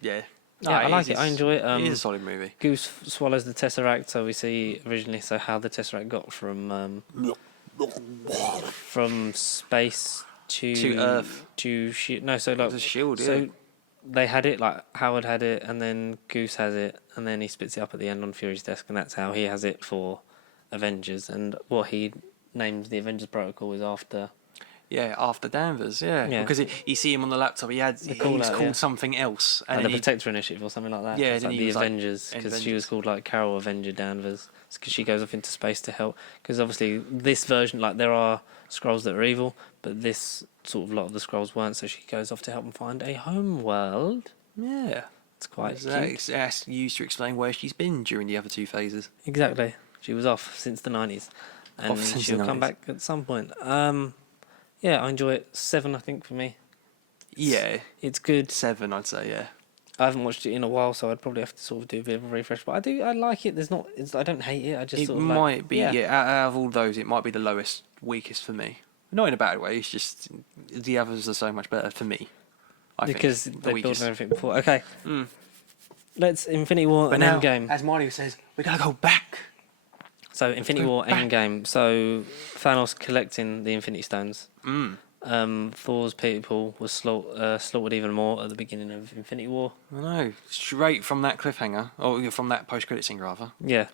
Yeah. No, I like it. I enjoy it. It is a solid movie. Goose swallows the Tesseract, so we see originally how the Tesseract got from space to Earth to no, so like a shield. so Yeah. they had it, like Howard had it, and then Goose has it, and then he spits it up at the end on Fury's desk, and that's how he has it for Avengers. And what he named the Avengers Protocol is after. Yeah, after Danvers, yeah. Because you see him on the laptop, he was called something else. And the Protector Initiative or something like that. Yeah, it's like the Avengers, because she was called like Carol Avenger Danvers, because she goes off into space to help. Because obviously this version, like there are Skrulls that are evil, but this sort of lot of the Skrulls weren't, so she goes off to help them find a home world. Yeah. It's quite cute. That's used to explain where she's been during the other two phases. Exactly. She was off since the 90s. And she'll come back at some point. Yeah, I enjoy it. 7, I think, for me. Yeah. It's good. 7, I'd say, yeah. I haven't watched it in a while, so I'd probably have to sort of do a bit of a refresh. But I like it. I don't hate it. I just sort of might be, out of all those, it might be the lowest, weakest for me. Not in a bad way, it's just the others are so much better for me. Because they built everything before. Okay. Let's Infinity War and Endgame. As Mario says, we gotta go back. So Infinity War, Endgame. So Thanos collecting the Infinity Stones. Thor's people was slaughtered even more at the beginning of Infinity War. I know, straight from that cliffhanger, or from that post-credit scene, rather. Yeah.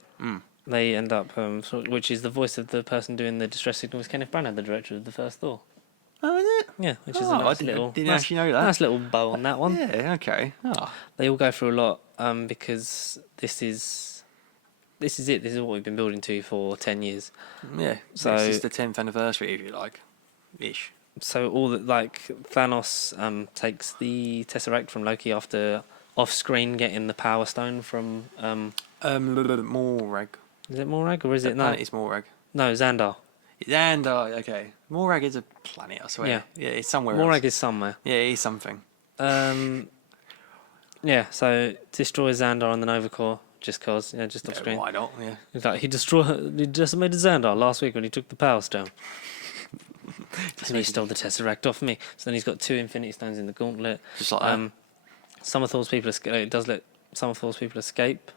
They end up, which is the voice of the person doing the distress signal was Kenneth Branagh, the director of the first Thor. Oh, is it? Yeah, which is a nice didn't actually know that. Nice little bow on that one. Yeah, okay. They all go through a lot because this is it. This is what we've been building to for 10 years. Yeah, so this is the 10th anniversary, if you like, ish. So all that, like Thanos takes the Tesseract from Loki after off-screen getting the Power Stone from Morag. Is it Morag or is it no? It's Morag. No, Xandar. Xandar, okay. Morag is a planet, I swear. Yeah, it's somewhere. Morag else. is somewhere. Yeah, it is something. Yeah, so destroys Xandar on the Nova Core just cause, just off screen. Why not? Yeah. It's like he decimated Xandar last week when he took the Power Stone. And he stole the Tesseract off me. So then he's got 2 Infinity Stones in the gauntlet. Just like that. Some of Thor's people escape. It does let some of Thor's people escape.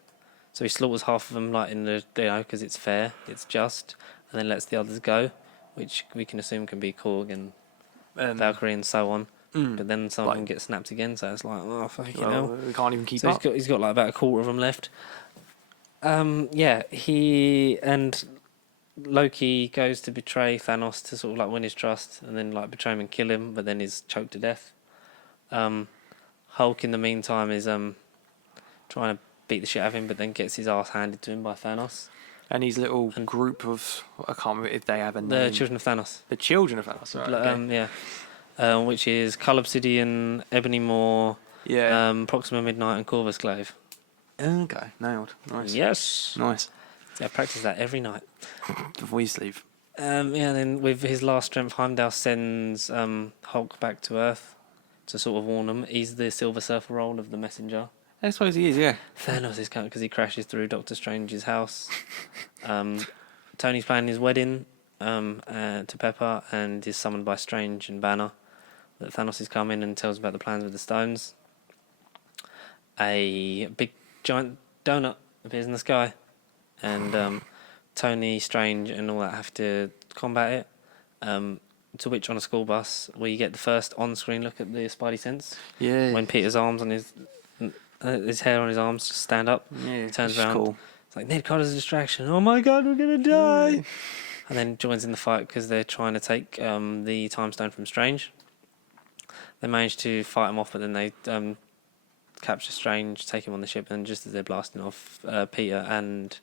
So he slaughters half of them, like in the because it's fair, it's just, and then lets the others go, which we can assume can be Korg and Valkyrie and so on. But then some of them get snapped again, so it's like, oh fuck, we can't even keep so up. He's got like about a quarter of them left. He and Loki goes to betray Thanos to sort of like win his trust, and then like betray him and kill him, but then he's choked to death. Hulk in the meantime is trying to beat the shit out of him, but then gets his ass handed to him by Thanos. And his little group of, I can't remember if they have a name. The Children of Thanos. The Children of Thanos, right, okay. Which is Cull Obsidian, Ebony Maw, Proxima Midnight, and Corvus Glaive. Okay, nailed. Nice. Yes. Nice. Yeah, I practice that every night. Before you sleep. Then with his last strength, Heimdall sends Hulk back to Earth to sort of warn him. He's the Silver Surfer role of the messenger. I suppose he is, yeah. Thanos is because he crashes through Doctor Strange's house. Tony's planning his wedding to Pepper and is summoned by Strange and Banner. That Thanos is coming and tells about the plans with the stones. A big giant donut appears in the sky, and Tony, Strange, and all that have to combat it. To which, on a school bus, we get the first on-screen look at the Spidey sense. Yeah. When Peter's arms on his hair on his arms just stand up. Yeah. Turns around. Cool. It's like, Ned Carter's a distraction. Oh my god, we're going to die. And then joins in the fight because they're trying to take the time stone from Strange. They manage to fight him off, but then they capture Strange, take him on the ship, and just as they're blasting off, Peter and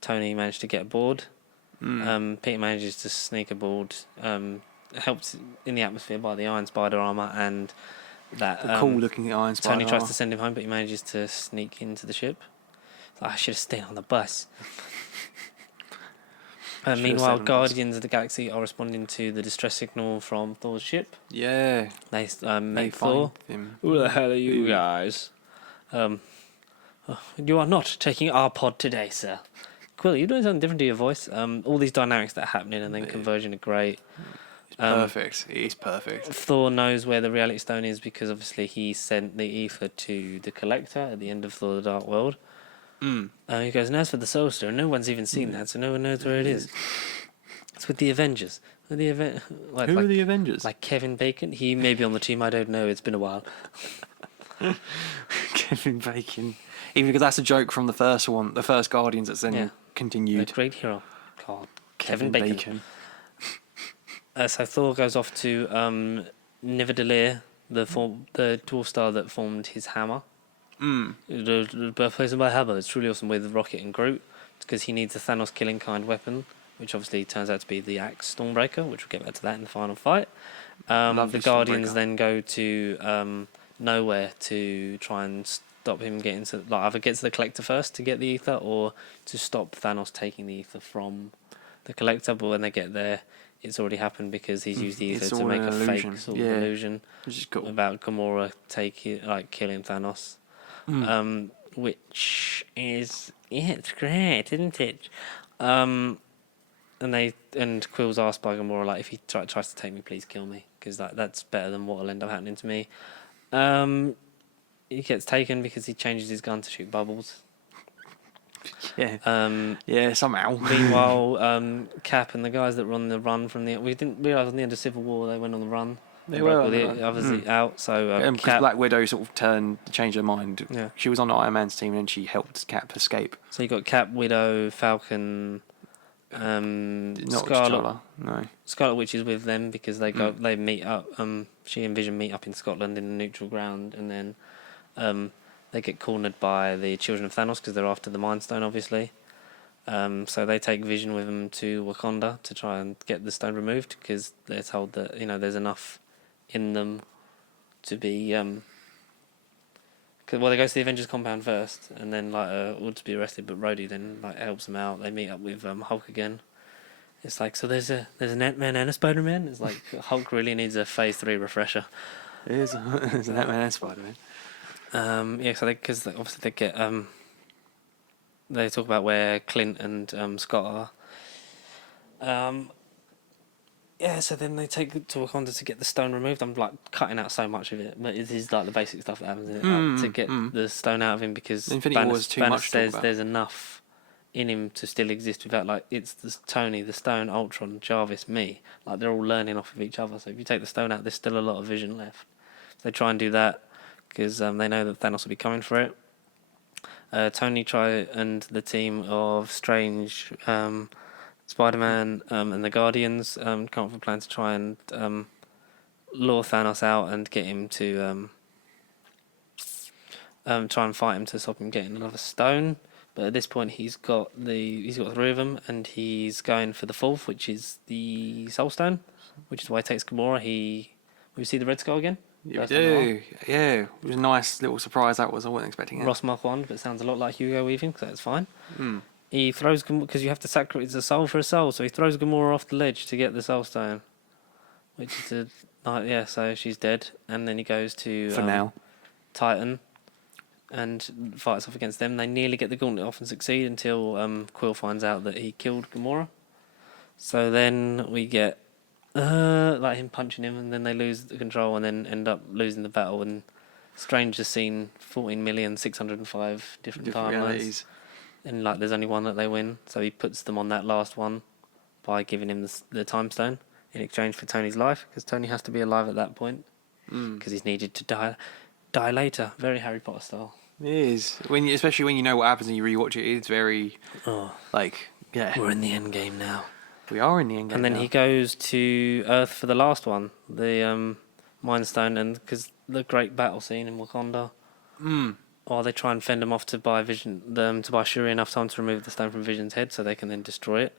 Tony manage to get aboard. Peter manages to sneak aboard, helped in the atmosphere by the Iron Spider armor and that cool-looking Iron Spider Tony tries armor. to send him home, but he manages to sneak into the ship. I should have stayed on the bus. Meanwhile, Guardians of the Galaxy are responding to the distress signal from Thor's ship. Yeah. They make Thor. Who the hell are you guys? You are not taking our pod today, sir. Quill, you're doing something different to your voice. All these dynamics that are happening and then conversion are great. It's perfect. It is perfect. Thor knows where the Reality Stone is because obviously he sent the ether to the Collector at the end of Thor: The Dark World. He goes, and as for the Soul Stone, no one's even seen that, so no one knows where it is. It's with the Avengers. Who are the Avengers? Like Kevin Bacon. He may be on the team, I don't know. It's been a while. Kevin Bacon. Even because that's a joke from the first one, the first Guardians that's then continued. A great hero called Kevin Bacon. So Thor goes off to Nidavellir, the dwarf star that formed his hammer. The birthplace of my hammer. It's truly awesome with Rocket and Groot, because he needs a Thanos killing kind weapon, which obviously turns out to be the axe Stormbreaker, which we'll get back to that in the final fight. The Guardians then go to nowhere to try and stop him getting to, like, either get to the Collector first to get the ether, or to stop Thanos taking the ether from the Collector. But when they get there, it's already happened because he's used the ether to make a fake sort of illusion about Gamora killing Thanos. Which is it's great, isn't it? And Quill's asked by Gamora, like, if he tries to take me, please kill me, because that's better than what will end up happening to me. He gets taken because he changes his gun to shoot bubbles. Yeah. Somehow. Meanwhile, Cap and the guys that were on the run we didn't realise on the end of Civil War they went on the run. They were obviously out. So because Black Widow sort of changed her mind. Yeah. She was on Iron Man's team and then she helped Cap escape. So you got Cap, Widow, Falcon, Not Scarlet. T'Challa, no. Scarlet Witch is with them because they meet up. She and Vision meet up in Scotland in the neutral ground, and then they get cornered by the Children of Thanos because they're after the Mind Stone, obviously. So they take Vision with them to Wakanda to try and get the stone removed because they're told that there's enough in them to be. They go to the Avengers compound first, and then all to be arrested. But Rhodey then helps them out. They meet up with Hulk again. It's like, so there's an Ant-Man and a Spider-Man. It's like Hulk really needs a Phase 3 refresher. There's an Ant-Man and Spider-Man. So because obviously they get they talk about where Clint and Scott are. So then they take it to Wakanda to get the stone removed. I'm cutting out so much of it, but it is the basic stuff that happens in it, to get the stone out of him because Infinity War is too much to talk about. There's enough in him to still exist without it's Tony, the Stone, Ultron, Jarvis, me. They're all learning off of each other. So if you take the stone out, there's still a lot of Vision left. So they try and do that because they know that Thanos will be coming for it. Tony and the team of Strange, Spider-Man, and the Guardians come up with a plan to try and lure Thanos out and get him to try and fight him to stop him getting another stone. But at this point, he's got 3 of them, and he's going for the 4th, which is the Soul Stone, which is why he takes Gamora. We see the Red Skull again. Yeah, we do. Yeah, it was a nice little surprise. That was. I wasn't expecting it. Ross Mark 1, but it sounds a lot like Hugo Weaving, so that's fine. He throws because you have to sacrifice a soul for a soul, so he throws Gamora off the ledge to get the Soul Stone, which is so she's dead, and then he goes to for now Titan and fights off against them. They nearly get the gauntlet off and succeed until Quill finds out that he killed Gamora. So then we get him punching him, and then they lose the control and then end up losing the battle. And Strange has seen 14,605 different timelines. realities. And there's only one that they win, so he puts them on that last one by giving him the time stone in exchange for Tony's life, because Tony has to be alive at that point because he's needed to die later. Very Harry Potter style. It is especially when you know what happens and you rewatch it. It's very like We're in the end game now. We are in the end game. And then now. he goes to Earth for the last one, the Mind Stone, and because the great battle scene in Wakanda. While they try and fend him off to buy to buy Shuri enough time to remove the stone from Vision's head, so they can then destroy it.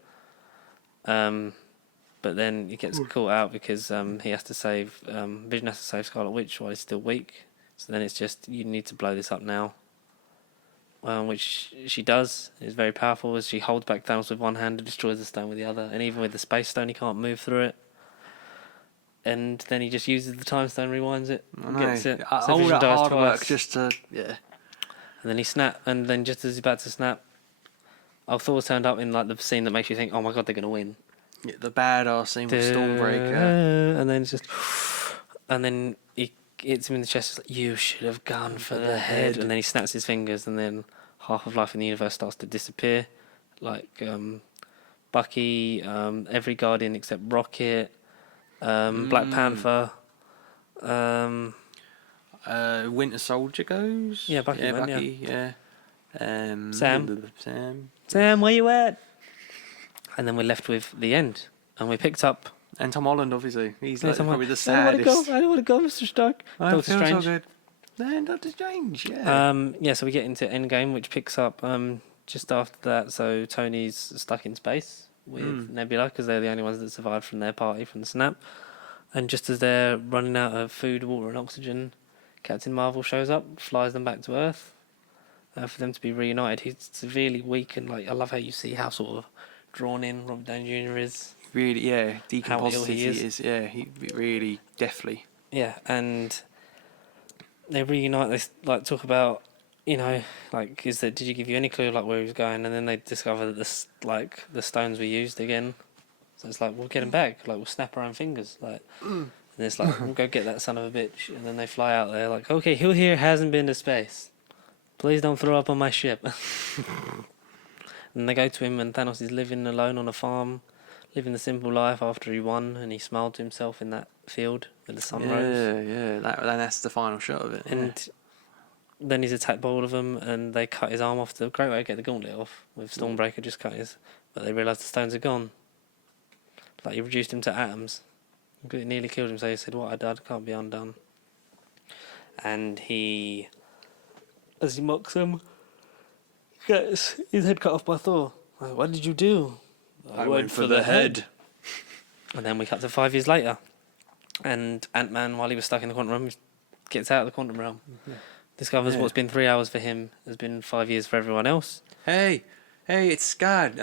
But then he gets caught out because he has to save Vision has to save Scarlet Witch while he's still weak. So then it's just, you need to blow this up now. Which she does. It's very powerful as she holds back Thanos with one hand and destroys the stone with the other. And even with the space stone, he can't move through it. And then he just uses the time stone, rewinds it, gets it. So all Vision that dies hard twice. work just to And then he and then just as he's about to snap, Thor's turned up in like the scene that makes you think, oh my god, they're gonna win. Yeah, the badass scene with Stormbreaker. And then and then he hits him in the chest. It's like, you should have gone for the head. And then he snaps his fingers, and then half of life in the universe starts to disappear. Like Bucky, every Guardian except Rocket, Black Panther. Winter Soldier goes. Yeah, Bucky. Yeah. Sam, where you at? And then we're left with the end, and we picked up. And Tom Holland, obviously, he's like probably the I saddest. don't want to go, Mr. Stark. Doctor Strange. So good. Then Doctor Strange, yeah. So we get into Endgame, which picks up just after that. So Tony's stuck in space with Nebula because they're the only ones that survived from their party from the snap. And just as they're running out of food, water, and oxygen, Captain Marvel shows up, flies them back to Earth for them to be reunited. He's severely weak, and like I love how you see how sort of drawn in Robert Downey Jr. is. Really, yeah, decomposited he is. Yeah, he really definitely. Yeah, and they reunite. They like talk about, like, did you give you any clue like where he was going? And then they discover that the stones were used again. So it's like, we'll get him back. Like, we'll snap our own fingers. Like, and it's like, we'll go get that son of a bitch. And then they fly out there like, okay, who here hasn't been to space? Please don't throw up on my ship. And they go to him, and Thanos is living alone on a farm, living the simple life after he won, and he smiled to himself in that field where the sun rose. Yeah. That's the final shot of it. And then he's attacked by all of them, and they cut his arm off. The great way to get the gauntlet off with Stormbreaker just cut his, but they realise the stones are gone. Like, he reduced him to atoms. It nearly killed him, so he said, what I did can't be undone. And he, as he mocks him, gets his head cut off by Thor. Like, what did you do? I went for the head. And then we cut to 5 years later. And Ant-Man, while he was stuck in the quantum realm, gets out of the quantum realm. Discovers what's been 3 hours for him has been 5 years for everyone else. Hey, it's Scott.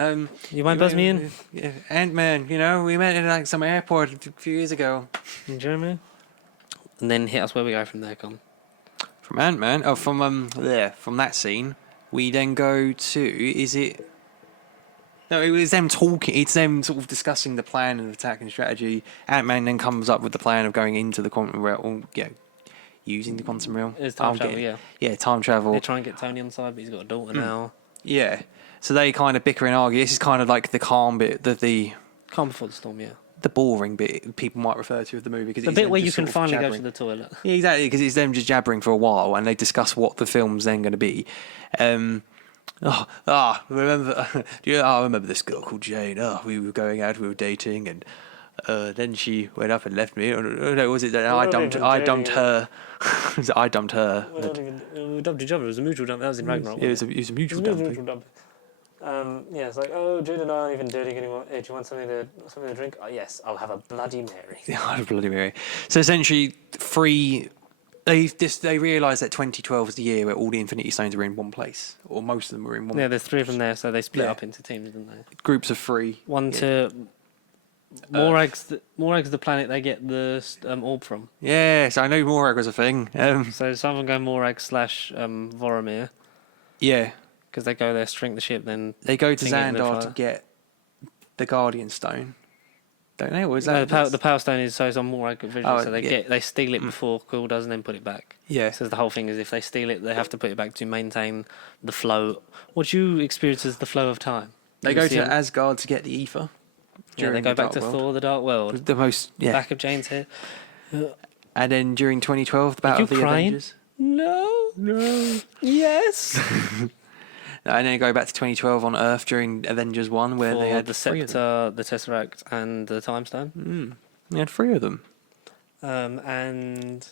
You might buzz me in? Yeah, Ant-Man, we met in like some airport a few years ago. In Germany. And then hit us where we go from there, Con. From Ant-Man? From that scene, we then go to, No, it was them talking. It's them sort of discussing the plan of attack and strategy. Ant-Man then comes up with the plan of going into the quantum realm. Using the quantum realm. It's time travel, yeah. Yeah, time travel. They try and get Tony on side, but he's got a daughter now. Yeah. So they kind of bicker and argue. This is kind of like the calm bit, the Calm before the storm, yeah. The boring bit people might refer to of the movie. The bit where you can finally go to the toilet. Yeah, exactly, because it's them just jabbering for a while, and they discuss what the film's then going to be. Remember? I remember this girl called Jane. We were going out, we were dating, and then she went up and left me. No, was it that I dumped her? I dumped her. We dumped each other. It was a mutual dump. That was in Ragnarok. Yeah, it was a mutual dump. It's like, Jude and I aren't even dating anymore. Hey, do you want something to drink? Oh, yes, I'll have a Bloody Mary. Yeah, I'll have a Bloody Mary. So essentially, they realise that 2012 is the year where all the Infinity Stones are in one place, or most of them are in one. Yeah, there's 3 of them there, so they split up into teams, didn't they? Groups of 3. One to Morag's the planet they get the orb from. Yes, I know Morag was a thing. So some of them go Morag / Voromir. Yeah. Because they go there, shrink the ship, then they go to Xandar to get the Guardian Stone, don't they? Or is that the Power Stone is so it's on Morag Vision, so they steal it before Quill does, and then put it back. Yeah. So the whole thing is if they steal it, they have to put it back to maintain the flow. What you experience as the flow of time. They go to Asgard to get the ether. Yeah, they go back to Thor: The Dark World. The most back of Jane's head. And then during 2012, the Battle of the Avengers. No. No. Yes. And then go back to 2012 on Earth during Avengers 1, where they For had the three of them. Scepter, the Tesseract, and the Time Stone. They had three of them. And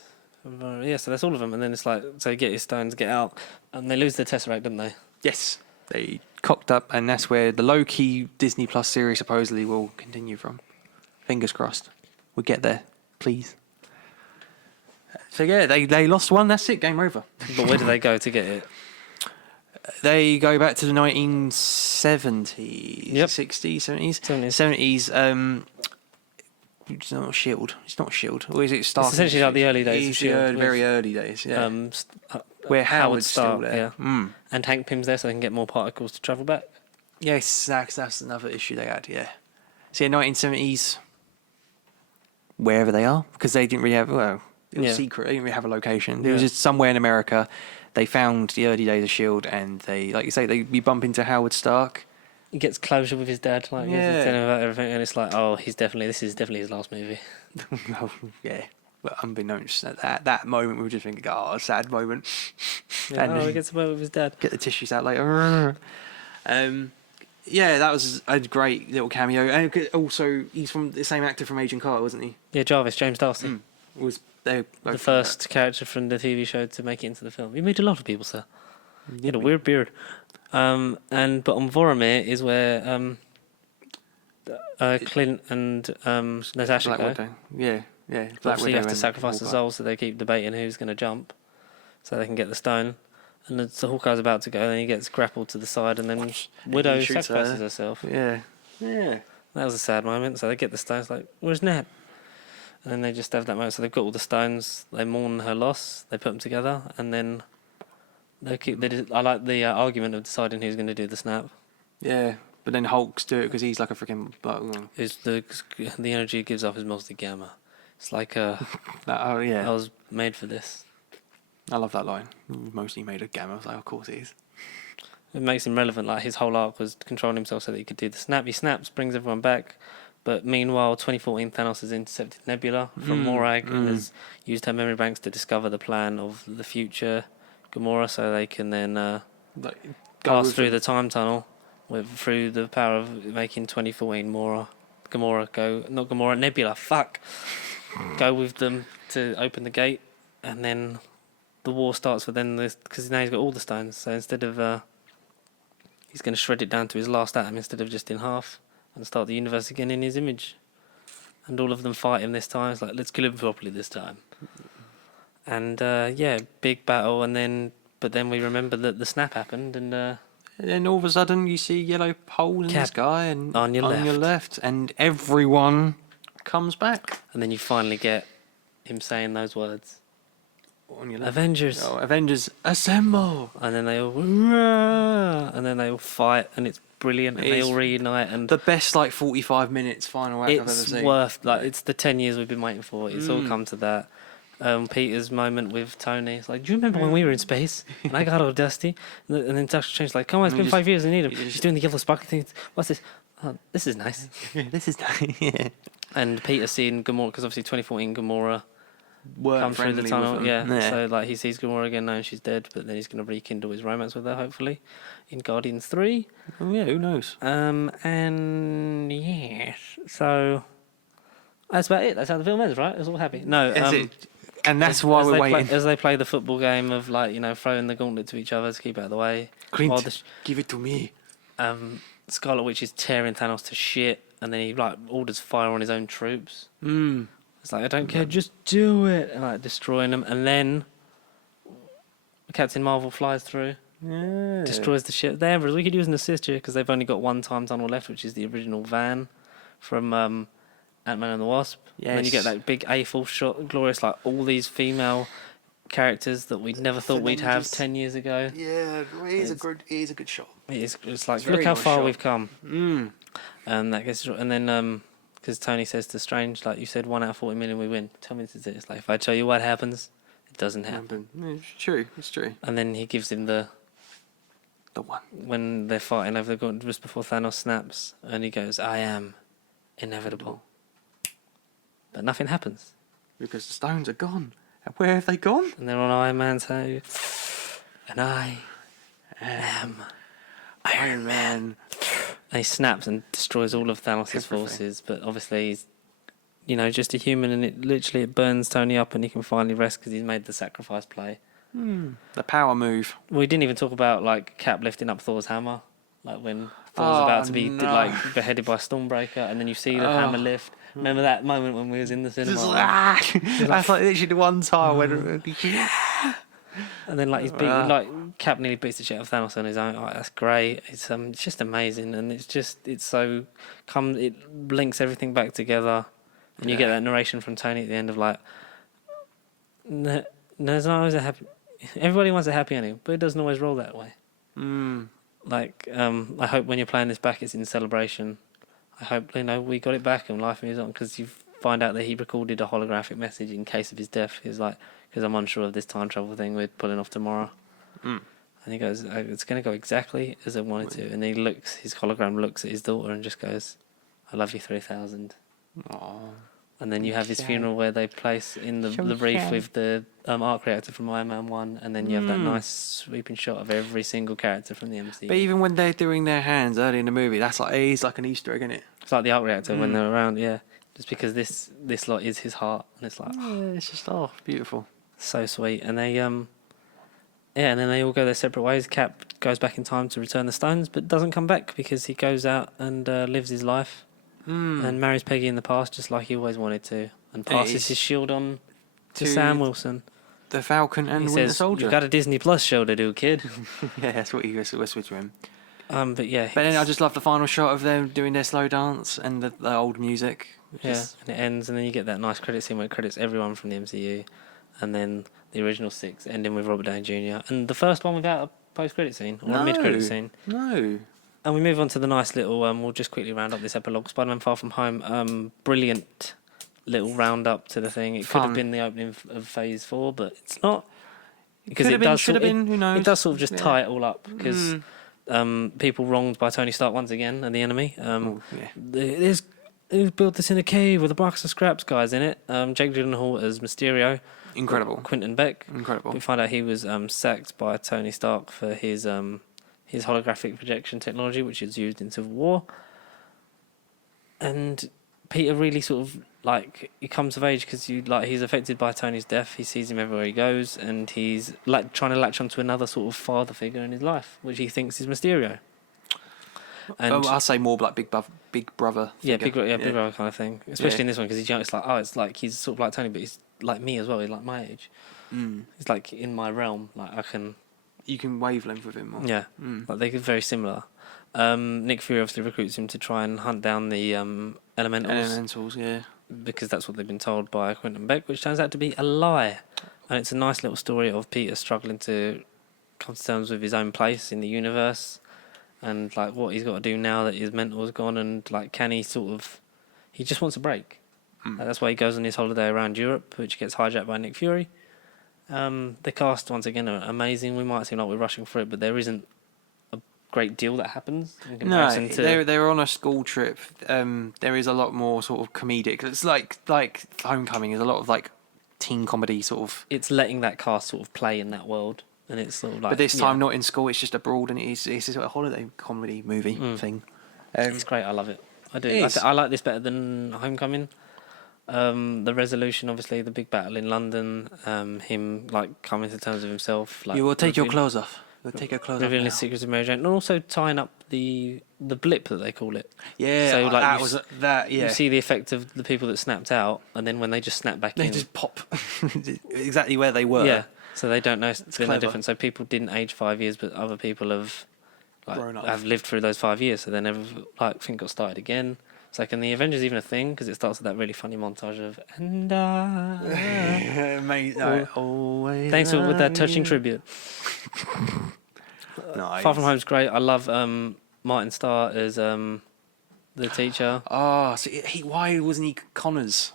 yeah, so that's all of them. And then it's like, so get your stones, get out, and they lose the Tesseract, don't they? Yes. They cocked up, and that's where the low-key Disney Plus series supposedly will continue from. Fingers crossed. We'll get there, please. So yeah, they lost one, that's it, game over. But where do they go to get it? They go back to the 1970s, Yep. 60s, 70s? 70s. 70s, it's not S.H.I.E.L.D. It's not S.H.I.E.L.D. Or is it Stark? It's essentially like the early days of It's S.H.I.E.L.D. the very early days, yeah. Where Howard's still there. Yeah. Mm. And Hank Pym's there so they can get more particles to travel back. Yes, that's another issue they had, yeah. So yeah, 1970s, wherever they are, because they didn't really have, well, it was secret, they didn't really have a location. It was just somewhere in America. They found the early days of S.H.I.E.L.D. and they, like you say, we bump into Howard Stark. He gets closure with his dad, like, he's telling him about everything, and it's like, oh, this is definitely his last movie. Oh, yeah. Well, unbeknownst at that moment, we were just thinking, oh, a sad moment. Yeah, And he gets to work with his dad. get the tissues out later. Yeah, that was a great little cameo. And also, he's from the same actor from Agent Carter, wasn't he? Yeah, Jarvis, James Darcy. Was they The first character from the TV show to make it into the film. He made a lot of people, sir. He had a weird beard. But on Voromir is where Clint and Natasha Black go. Widow. Yeah. But obviously you have to sacrifice the souls, so they keep debating who's going to jump, so they can get the stone. And so Hawkeye's about to go, and he gets grappled to the side, and then Widow sacrifices herself. Yeah. That was a sad moment. So they get the stones, like, where's Ned? And then they just have that moment. So they've got all the stones. They mourn her loss. They put them together, and then I like the argument of deciding who's going to do the snap. Yeah, but then Hulk's do it because he's like a freaking. Is the energy it gives off is mostly gamma. It's like oh yeah. I was made for this. I love that line. Mostly made of gamma. I was like, of course he is. It makes him relevant. Like his whole arc was controlling himself so that he could do the snap. He snaps, brings everyone back. But meanwhile, 2014 Thanos has intercepted Nebula from Morag and has used her memory banks to discover the plan of the future Gamora, so they can then pass through the time tunnel through the power of making 2014 Nebula. Fuck. Go with them to open the gate, and then the war starts. But then because now he's got all the stones, so instead of he's going to shred it down to his last atom instead of just in half, and start the universe again in his image. And all of them fight him this time. It's like, let's kill him properly this time. And big battle, but then we remember that the snap happened, and then all of a sudden you see a yellow hole in the sky and on your left, and everyone comes back. And then you finally get him saying those words. On your left. Avengers. Oh, Avengers, assemble! And then they all, Rah! And then they all fight, and it's brilliant, and they all reunite. And the best 45 minutes final act I've ever seen. It's worth, it's the 10 years we've been waiting for. It's all come to that. Peter's moment with Tony. It's like, do you remember when we were in space and I got all dusty? And then Doctor Strange's like, come on, it's been 5 years, I need him. He's doing the yellow sparkly thing. What's this? Oh, this is nice. This is nice, yeah. And Peter seeing Gamora, because obviously 2014 Gamora come through the tunnel. Yeah. So he sees Gamora again, knowing she's dead, but then he's going to rekindle his romance with her, hopefully, in Guardians 3. Oh, yeah, who knows? And yes. So that's about it. That's how the film ends, right? It's all happy. No. And that's why we're waiting. As they play the football game of throwing the gauntlet to each other to keep out of the way. Clint, give it to me. Scarlet Witch is tearing Thanos to shit, and then he orders fire on his own troops. It's like, I don't care, just do it, and destroying them. And then Captain Marvel flies through, destroys the ship. We could use an assist here because they've only got one time tunnel left, which is the original van from Ant-Man and the Wasp. Yes. And then you get that big A-full shot, glorious, all these female characters that we never thought we'd have 10 years ago. Yeah, it is a good shot. It's like, look how far we've come. And that gets, and then because Tony says to Strange, like you said, 1 out of 40 million we win. Tell me this is it. It's like, if I tell you what happens, it doesn't happen. It's true. And then he gives him the one when they're fighting over the gauntlet just before Thanos snaps, and he goes, "I am inevitable." But nothing happens because the stones are gone. Where have they gone? And they're on Iron Man 2. And I am Iron Man. And he snaps and destroys all of Thanos' forces, but obviously he's, just a human, and it burns Tony up, and he can finally rest because he's made the sacrifice play. The power move. Well, we didn't even talk about like Cap lifting up Thor's hammer, like when Thor's about to be beheaded by Stormbreaker, and then you see the hammer lift. Remember that moment when we was in the cinema? That's like literally the one time when. And then he's Cap nearly beats the shit out of Thanos on his own. Oh, that's great. It's just amazing, and it links everything back together, and you get that narration from Tony at the end of like, there's not always a happy. Everybody wants a happy ending, but it doesn't always roll that way. I hope when you're playing this back, it's in celebration. I hope we got it back and life moves on, because you find out that he recorded a holographic message in case of his death. He's like, because I'm unsure of this time travel thing we're pulling off tomorrow. And he goes, it's going to go exactly as I wanted to. And his hologram looks at his daughter and just goes, I love you 3000. Aww. And then you have his funeral where they place in the wreath with the arc reactor from Iron Man 1, and then you have that nice sweeping shot of every single character from the MCU. But even when they're doing their hands early in the movie, it's like an Easter egg, isn't it? It's like the arc reactor when they're around, yeah. Just because this lot is his heart, and it's like, it's just beautiful. So sweet. And they and then they all go their separate ways. Cap goes back in time to return the stones, but doesn't come back because he goes out and lives his life and marries Peggy in the past, just like he always wanted to, and passes his shield on to Sam Wilson, the Falcon and Winter Soldier. You've got a Disney Plus show to do, kid. Yeah, that's what he whispered to him. But yeah. But then I just love the final shot of them doing their slow dance and the old music. And it ends, and then you get that nice credit scene where it credits everyone from the MCU, and then the original 6 ending with Robert Downey Jr. and the first one without a post-credit scene or a mid-credit scene. No. And we move on to the nice little. We'll just quickly round up this epilogue. Spider-Man: Far From Home. Brilliant little round up to the thing. It could have been the opening of Phase 4, but it's not. Because should have been. Who knows? It does sort of just tie it all up because people wronged by Tony Stark once again and the enemy. There's who built this in a cave with a box of scraps guys in it. Jake Gyllenhaal as Mysterio. Incredible. Quentin Beck. Incredible. We find out he was sacked by Tony Stark for his holographic projection technology, which is used in Civil War. And Peter really sort of he comes of age because he's affected by Tony's death. He sees him everywhere he goes, and he's trying to latch onto another sort of father figure in his life, which he thinks is Mysterio. And I'll say more like big brother. Figure. Big brother kind of thing. Especially in this one because he's young. It's like he's sort of like Tony, but he's like me as well. He's like my age. He's like in my realm. You can wavelength with him more. Yeah, they're very similar. Nick Fury obviously recruits him to try and hunt down the elementals. Elementals, yeah. Because that's what they've been told by Quentin Beck, which turns out to be a lie. And it's a nice little story of Peter struggling to come to terms with his own place in the universe, and what he's got to do now that his mentor's gone, and can he he just wants a break. That's why he goes on his holiday around Europe, which gets hijacked by Nick Fury. The cast, once again, are amazing. We might seem like we're rushing through it, but there isn't a great deal that happens in comparison to... they're on a school trip. There is a lot more sort of comedic. It's like Homecoming is a lot of teen comedy sort of... It's letting that cast sort of play in that world, and it's sort of But this time not in school, it's just abroad, and it's a sort of holiday comedy movie thing. It's great, I love it. I do. I like this better than Homecoming. The resolution, obviously, the big battle in London, him coming to terms with himself. You will take your clothes off. You'll take your clothes off. Revealing the secrets of Mary Jane, and also tying up the blip that they call it. Yeah, so you see the effect of the people that snapped out, and then when they just snap back in, they just pop exactly where they were. Yeah, so they don't know it's no different. So people didn't age 5 years, but other people have grown up, have lived through those 5 years, so they never think got started again. It's and the Avengers even a thing because it starts with that really funny montage of and mate, always. Thanks with that touching tribute. Nice. Far From Home's great. I love Martin Starr as the teacher. Oh, so why wasn't he Connors?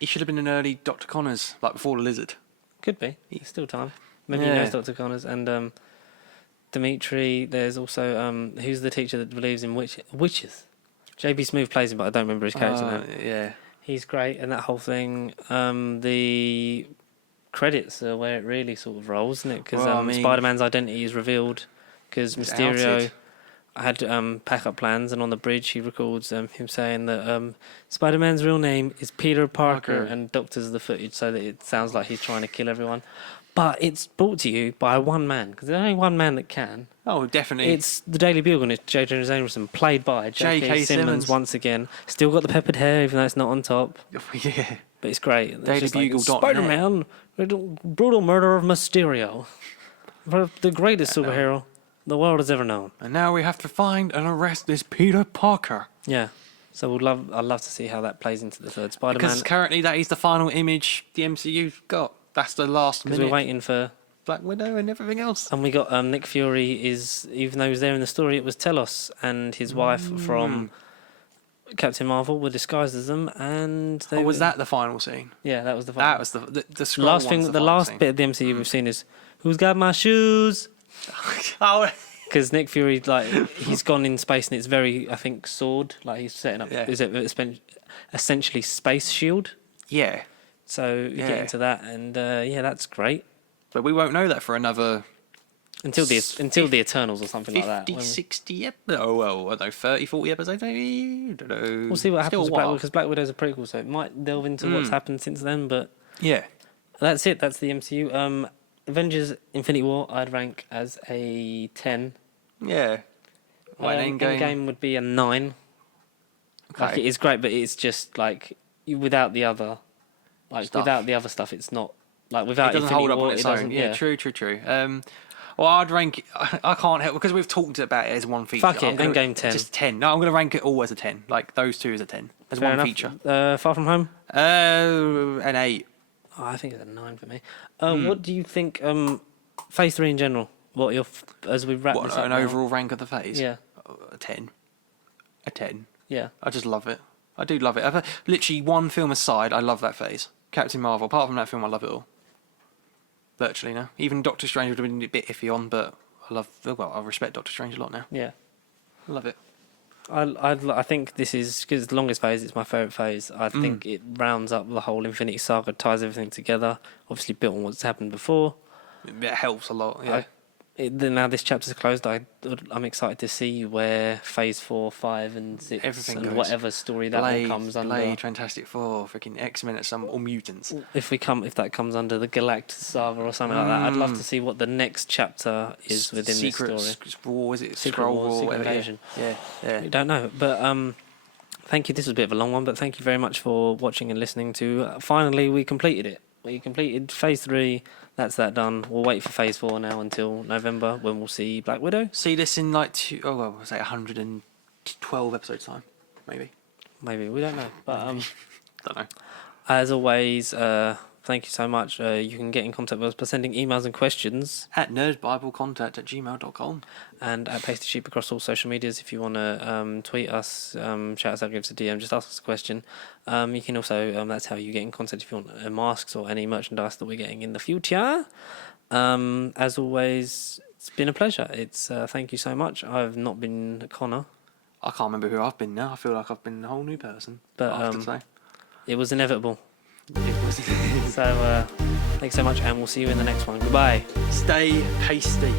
He should have been an early Dr. Connors, before the Lizard. Could be. There's still time. Maybe he knows Dr. Connors and Dimitri. There's also who's the teacher that believes in witches. JB Smoove plays him, but I don't remember his character name. Yeah. He's great, and that whole thing. The credits are where it really sort of rolls, isn't it? Because Well, Spider-Man's identity is revealed because Mysterio outed. had pack-up plans, and on the bridge he records him saying that Spider-Man's real name is Peter Parker, and doctors the footage so that it sounds like he's trying to kill everyone. But it's brought to you by one man, because there's only one man that can. Oh, definitely. It's the Daily Bugle, and it's J. Jonah Jameson, played by J.K. Simmons once again. Still got the peppered hair, even though it's not on top. Yeah. But it's great. Dailybugle.net. Spider-Man, brutal murder of Mysterio. The greatest superhero the world has ever known. And now we have to find and arrest this Peter Parker. Yeah. So I'd love to see how that plays into the third Spider-Man. Because currently that is the final image the MCU's got. That's the last minute. Because we're waiting for Black Widow and everything else. And we got Nick Fury even though he was there in the story, it was Telos and his wife from Captain Marvel were disguised as them, and was that the final scene? Yeah, that was the final. That was the scroll last thing. The last scene. bit of the MCU we've seen is "Who's got my shoes?" Oh, Because Nick Fury, he's gone in space and it's very, I think, sword. He's setting up. Yeah. Is it essentially space shield? yeah. So you get into that, and that's great. But we won't know that for another Until the Eternals or something 50, like that. 60 episodes. Oh, well, I don't know, 30, 40 episodes maybe? I don't know. We'll see what happens with Still a Black while. Widow, because Black Widow's a prequel, so it might delve into what's happened since then, but Yeah. that's it. That's the MCU. Avengers Infinity War I'd rank as a 10. Yeah. Endgame would be a 9. Okay. It is great, but it's just without the other Stuff. without the other stuff, it's not without It doesn't Infinity hold up War, on its it own. doesn't. Yeah, true. Well, I'd rank. I can't help because we've talked about it as one feature. Fuck it, Endgame 10. Just 10. No, I'm going to rank it all as a 10. Like those two as a 10 as Fair one enough. feature. Far From Home. An 8. Oh, I think it's a 9 for me. What do you think? Phase 3 in general. What as we wrap this up? An now? overall rank of the phase? Yeah. A 10. A 10. Yeah. I just love it. I do love it. Literally one film aside, I love that phase. Captain Marvel. Apart from that film, I love it all. Virtually now. Even Doctor Strange would have been a bit iffy on, but I respect Doctor Strange a lot now. Yeah. I love it. I think this is, because it's the longest phase, it's my favourite phase. I think it rounds up the whole Infinity Saga, ties everything together. Obviously built on what's happened before. It helps a lot, yeah. Now this chapter's closed, I'm excited to see where Phase 4, 5 and 6 Everything and goes. whatever story that all comes under. Blade, Fantastic Four, freaking X-Men or mutants. If that comes under the Galactus Saga or something like that, I'd love to see what the next chapter is within Secret this story. War, is it? Secret Scroll War, War, Secret whatever. Invasion. Yeah. We don't know, but thank you. This was a bit of a long one, but thank you very much for watching and listening to. Finally, we completed it. We completed Phase 3. That's that done. We'll wait for Phase 4 now until November when we'll see Black Widow. See this in 112 episodes time, maybe. Maybe, we don't know. But Don't know. as always, thank you so much. You can get in contact with us by sending emails and questions. At nerdbiblecontact@gmail.com. And at Pasty Sheep across all social medias. If you want to tweet us, shout us out, give us a DM, just ask us a question. You can also, that's how you get in contact if you want masks or any merchandise that we're getting in the future. As always, it's been a pleasure. Thank you so much. I've not been Connor. I can't remember who I've been now. I feel like I've been a whole new person. But I have to say. it was inevitable. It was. So thanks so much, and we'll see you in the next one. Goodbye. Stay pasty.